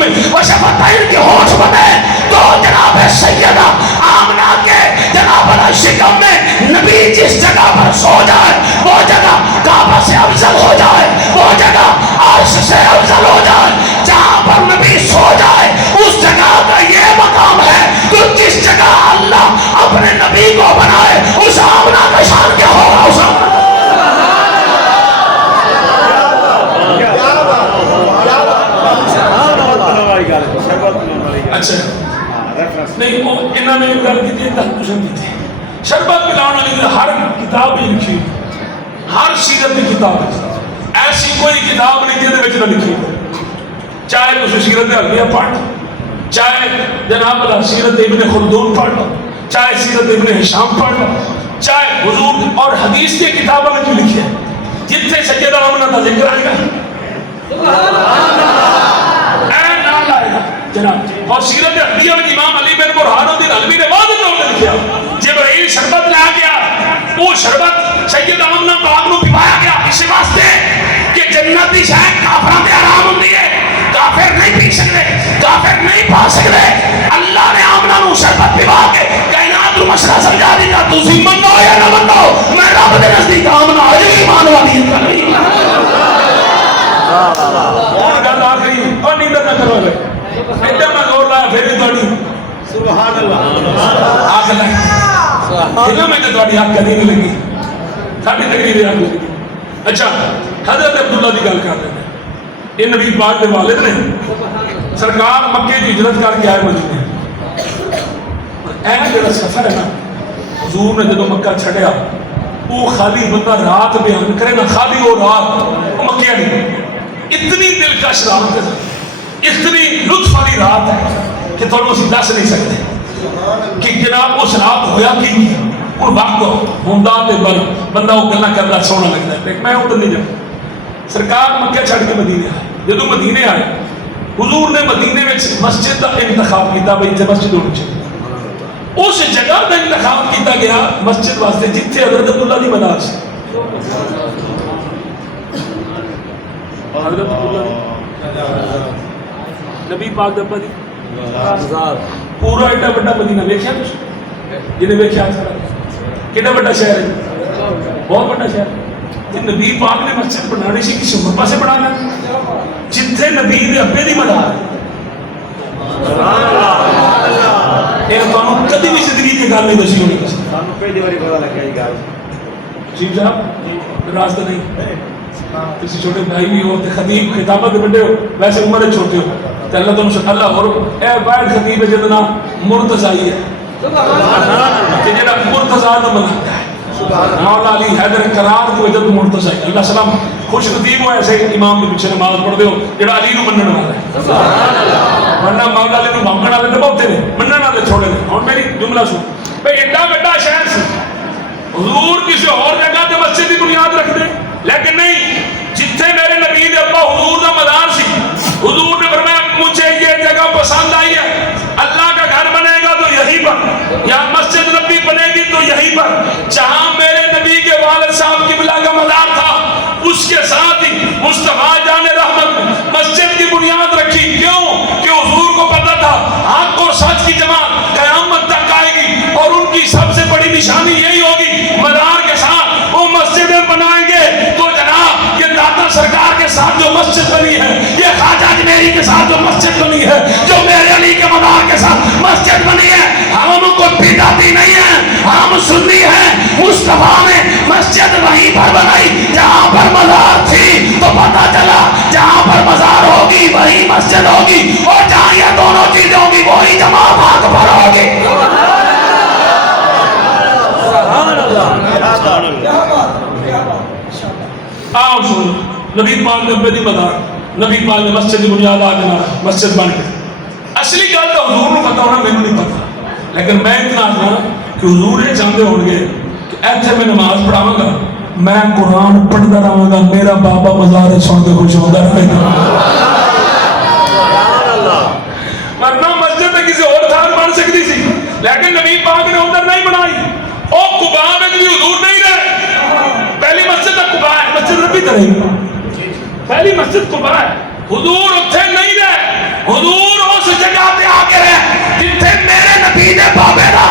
میں وہ شفتین کے ہونٹ بنے تو جناب سیدہ آمنہ کے جناب شکم میں نبی جس جگہ پر سو جائے وہ جگہ کعبہ سے افضل ہو جائے، وہ جگہ عرش سے افضل ہو جائے، جہاں پر نبی سو جائے اس جگہ کا یہ مقام ہے۔ تو جس جگہ اللہ اپنے نبی کو بنائے اس آمنہ کا شان کیا ہوگا؟ اس اچھا نہیں وہ انہوں نے گل کی تھی تحقیق کی تھی شربت پلاؤن والی ہر کتاب ہی لکھی ہر سیرت کی کتاب ہے ایسی کوئی کتاب نہیں جہدے نہ لکھی چاہے تم سیرت حلبیہ پڑھ لو چاہے جناب اللہ سیرت ابن خلدون پڑھ لو چاہے سیرت ابن ہشام پڑھ لو چاہے حضور اور حدیث کی کتابوں میں کیوں لکھی ہے جتنے سیدہ آمنہ کا ذکر آئے گا جناب اور سیرت حلبیہ میں امام علی بن برہان الدین حلبی نے واضح طور پر لکھا جبرائیل شربت لایا گیا وہ شربت سید آمنہ پاک نو پلایا گیا اس واسطے کہ جنتی شاید کافراں تے حرام ہوندی ہے کافر نہیں پی سکتے کافر نہیں پا سکتے اللہ نے آمنہ نو شربت پلا کے کائنات نو مسئلہ سمجھا دیتا تسی منو یا نہ منو میں رب دے نزدیک آمنہ اج بھی ایمان والی ہے اور گل آخری اور نیندر نہ کرو ایڈا میں غور لایا پھر توڑی سبحان اللہ آخر لگا دلوں میں تو توڑی آنکھ کدی نہیں لگی ساڑھی تقریر آنکھ لگی اچھا حضرت عبداللہ دی گل کر رہے ہیں یہ نبی پاک کے والد نے سرکار مکے کی ہجرت کر کے آئے مدینے اینا جڑا سفر ہے نا حضور نے جدو مکہ چھڑیا وہ خالی بندہ رات بیان کرے نا خالی وہ رات وہ مکیہ نہیں اتنی دلکش رات ہے اتنی لطف والی رات ہے کہ تھوڑا اسی دس نہیں سکتے کہ جناب اس رات ہویا کی اور وقت ہوندہ تے بندہ وہ گلنا کرنا سونا لگتا ہے میں ادھر نہیں جاتا سرکار مکہ چھڑ کے مدینے آئے جدو مدینے آئے حضور نے مدینے میں مسجد کا انتخاب کیتا بھئی اتنے مسجد ہونی چاہیے اس جگہ کا انتخاب کیتا گیا مسجد واسطے جتھے حضرت عبداللہ دی مدار سے حضرت عبداللہ نبی پاک دبا دی پورا ایڈا بڑا مدینہ ویکھیا تسی جنہیں ویکھیا کتنا بڑا شہر ہے بہت بڑا شہر ہے نبی پاک نے مسجد بنانے سے کسی عمر پاسے بنانا جتھے نبی دے ابے دی مدار یہ تو کدی بھی زندگی کی گل نہیں دسی ہونی سانو پہلی باری پتہ لگا یہ گل چیف صاحب راستہ نہیں کسی چھوٹے بھائی بھی ہو خطیب خطابت کے بڑے ہو ویسے عمر چھوٹے ہو تو اللہ تم سے اللہ اور اے باہر خطیب ہے جتنا مرتضی ہے کہ جنا مرتضی نہ بناتا ہے مولا علی حیدر قرار کی وجہ تو مرتضی اللہ سلام خوش خطیب ہو ایسے امام کے پیچھے نماز پڑھ دے ہو جڑا علی نو منن والا ہے ورنہ مولا علی نو بھانگن والے تے بہتے نے منن والے چھوڑے نے اور میری جملہ سن بھئی ایڈا بڑا شہر سی حضور کسی اور جگہ تے مسجد کی بنیاد رکھ دے لیکن نہیں جتھے میرے نبی دے ابا حضور کا مدار سی حضور نے فرمایا مجھے یہ جگہ پسند آئی ہے اللہ کا گھر بنے گا تو یہیں پر یا مسجد نبی بنے گی تو یہیں پر جہاں میرے نبی کے والد صاحب قبلہ کا مدار تھا اس کے ساتھ ہی مصطفیٰ جان رحمت مسجد کی بنیاد رکھی کیوں کہ حضور کو پتا تھا حق اور سچ کی جماعت قیامت تک آئے گی اور ان کی سب سے بڑی نشانی یہی ہوگی مدار کے ساتھ وہ مسجدیں بنائیں گے تو جناب یہ داتا سرکار کے ساتھ جو مسجد بنی ہے یہ خواجہ اجمیری کے ساتھ جو مسجد بنی ہے جو میرے علی کے مدار کے ساتھ مسجد بنی ہے ہم ان کو بدعتی نہیں ہیں ہم سنی ہیں مصطفیٰ نے مسجد وہیں پر بنائی جہاں پر مزار تھی تو پتہ چلا جہاں پر مزار ہوگی وہی مسجد ہوگی اور جہاں یہ دونوں چیزیں ہوگی وہی جماعت حق پر ہوگی آؤ سن نبی پاک نے بدی مدار نبی پاک نے مسجد کی بنیاد آجنا مسجد بن گئی اصلی گل تو حضور نے پتا ہونا میرے نہیں پتا لیکن میں اتنا آتا کہ حضور یہ چاہتے ہوں گے کہ ایسے میں نماز پڑھاؤں گا میں قرآن پڑھتا رہوں گا میرا بابا مزار سن کے خوش ہوتا رہے گا ورنہ مسجد میں کسی اور تھان بن سکتی تھی لیکن نبی پاک نے ادھر نہیں بنائی اور قبا میں بھی حضور نہیں رہے پہلی مسجد قبا ہے مسجد ربی طرح پہلی مسجد قبا ہے حضور اتھے نہیں رہے حضور اس جگہ تے آ کے رہے جتھے میرے نبی دے بابے دا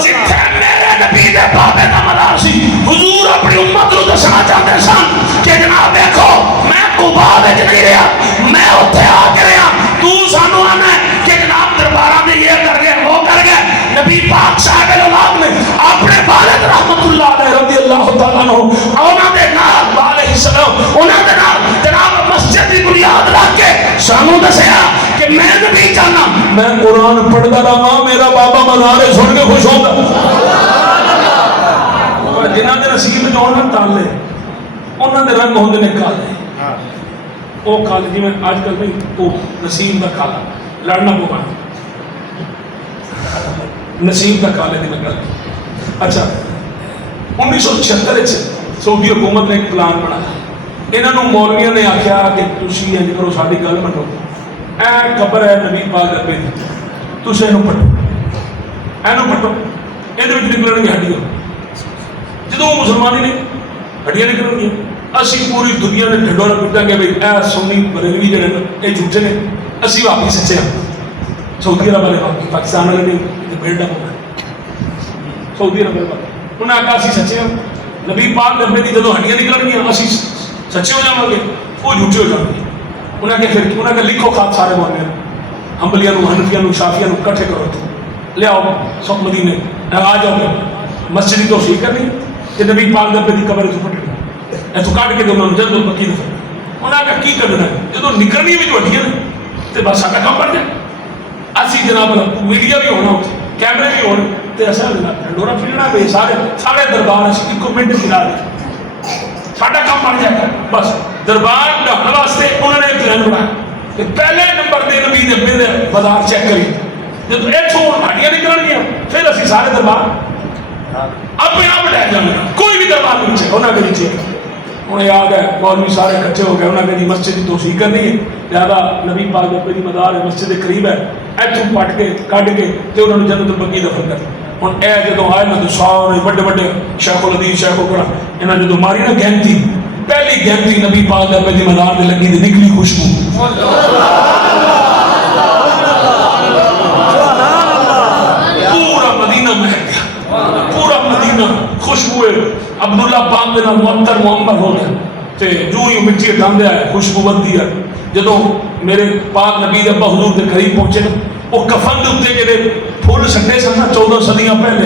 جتھے میرے نبی دے بابے دا مزار سی. حضور اپنی امت نو دسنا چاہتے سن کہ جناب دیکھو میں قبا وچ نہیں رہا, میں اوتھے آ کے رہا. تو سانو آنا ہے کہ جناب درباراں میں یہ کر گئے وہ کر گئے. نبی پاک صاحب اولاد نے اپنے والد رحمت اللہ علیہ رضی اللہ تعالیٰ عنہ انہاں دے نال علیہ السلام انہاں دے نال جناب مسجد دی بنیاد رکھ کے سانو دسیا کہ میں نبی چاہنا میں قرآن پڑھدا رہا, میرا بابا مزار سن کے خوش ہوندا. جنہاں دے نصیب جو ہونا تالے انہاں دے رنگ ہوندے نے کالے. وہ کالے جی میں آج کل نہیں وہ نصیب دا کالا لڑنا پوا نصیب دا کالے دی میں گل. اچھا 1976 سعودی حکومت نے ایک پلان بنایا. انہوں مولویوں نے آخیا کہ تسی انج کرو ساری گل منو, اے قبر ہے نبی پاک ابے دی, تسی اینو پٹو یہ نکلن گیا ہڈیاں. جدو مسلمانی نے ہڈیاں نکلن گیا اسی پوری دنیا نے ڈھڈورا پیٹا گیا بھائی اے سنی بریلوی جڑے یہ جھوٹے نے, اسی واقعی سچے ہیں. سعودی عرب والے واقعی پاکستان والے نہیں بیٹا سعودی عرب والے انہیں آخیا اسی سچے ہیں. نبی پاک نبی دی جدو ہڈیاں نکلن گیا اسی سچے ہو جاؤں گے, وہ جھوٹے ہو جاؤں گے. انہیں آخیا پھر انہیں آخیا لکھو خط سارے مولویوں حنبلیاں حنفیاں شافیاں کٹھے کرو لے آؤ سب مدینے آ جاؤ گے مسجد کی توسیع کرنی کہ نبی پاک نبی دی قبر پٹنی ایتھو کٹ کے انہوں نے جلد پکی دفعہ انہیں آخیا کی کرنا ہے جدو نکلنی بھی جو ہڈیاں تو بس ساڈا کام بن جائے. اسی جناب میڈیا بھی ہونا اتنے کیمرے بھی ہونے تو ایسا ڈھنڈورا پھرنا پہ سارے دربار اسی ایک منٹ پھیلا دے ساڈا کام بن جائے گا. بس دربار ڈھکن واسطے انہوں نے ایک پلان بنایا کہ پہلے نمبر دے نبی دے ابے دے بازار چیک کری جب اتوں ہڈیاں نکل گیا پھر اسی سارے دربار اپنے آپ لے جانا, کوئی بھی دربار نہیں چیک انہیں کری چیک. انہیں یاد ہے مولوی سارے کچھے ہو گئے, انہیں کہی مسجد کی توسیع کرنی ہے لہذا نبی پاک ابے دی مزار ہے مسجد کے قریب ہے اتوں پٹ کے کٹ کے تو انہوں نے جنت البقیع دفن کر. ہوں اے جدو آئے نا تو سارے بڑے بڑے شیخ الحدیث شیخ القرآن انہیں جدو ماری نا گہنتی پہلی گہنتی نبی پاک ابے دی مزار میں لگی تو نکلی خوشبو. پورا مدینہ مہک گیا, پورا مدینہ خوشبو عبداللہ پاک دے نال معطر معمر ہو گیا تے جو ہی مٹی ہٹاندے آئے خوشبو بندی ہے. جدو میرے پاک نبی ابا حضور دے قریب پہنچے وہ کفن دے اوتے جڑے پھول سٹے سن 14 صدیاں پہلے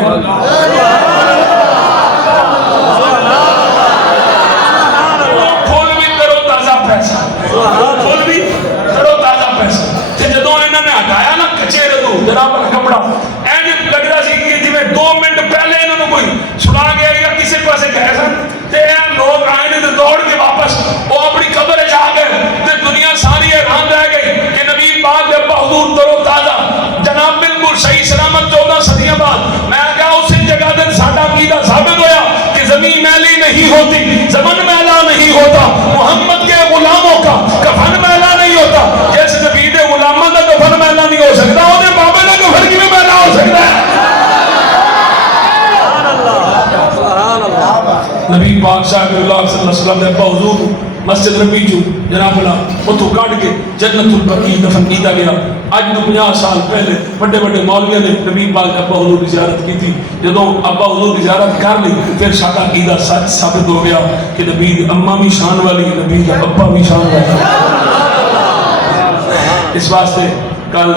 پھول بھی ترو تازہ پیسہ, پھول بھی ترو تازہ پیسہ. تے جدو انہوں نے ہٹایا نا کچے ردو جناب والا کپڑا این لگ رہا سی کہ جی 2 منٹ پہلے انہوں نے کوئی سنا گیا یا کسی پاسے گئے سن تے لوگ آئے نے دوڑ کے واپس وہ اپنی قبر جا گئے تے دنیا ساری حیران رہ گئی کہ نبی پاک ابا حضور ترو تازہ جناب بالکل صحیح سلامت 14 صدیاں بعد. میں کہا اسی جگہ دن ساڈا عقیدہ ثابت ہویا کہ زمین میلی نہیں ہوتی, زمن میلا نہیں ہوتا, محمد کے غلاموں کا کفن میلا نہیں ہوتا. جیسے نبی دے غلاموں کا کفن میلا نہیں ہو سکتا وہ بابے کا کفن کیوں میلا ہو سکتا ہے. نبی پاک صاحب اللہ صلی اللہ علیہ وسلم نے ابا حضور مسجد نبی جو جناب اللہ اتوں کٹ کے جنت البقیع دفن کیا گیا. اج تو 50 سال پہلے بڑے بڑے مولویوں نے نبی پاک ابا حضور کی زیارت کی تھی. جدو ابا حضور کی زیارت کر لی پھر ساڈا عقیدہ سچ ثابت ہو گیا کہ نبی دی اماں بھی شان والی, نبی دا ابا بھی شان والا. اس واسطے کل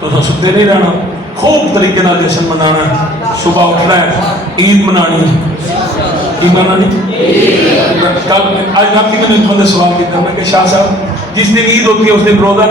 تو ستے نہیں رہنا, خوب طریقے نال جشن منانا ہے, صبح اٹھنا ہے, عید منانی ہے. ایمان نہیں کل آج آپ کی میں نے سوال کیا کہ شاہ صاحب جس دن عید ہوتی ہے اس دن روزہ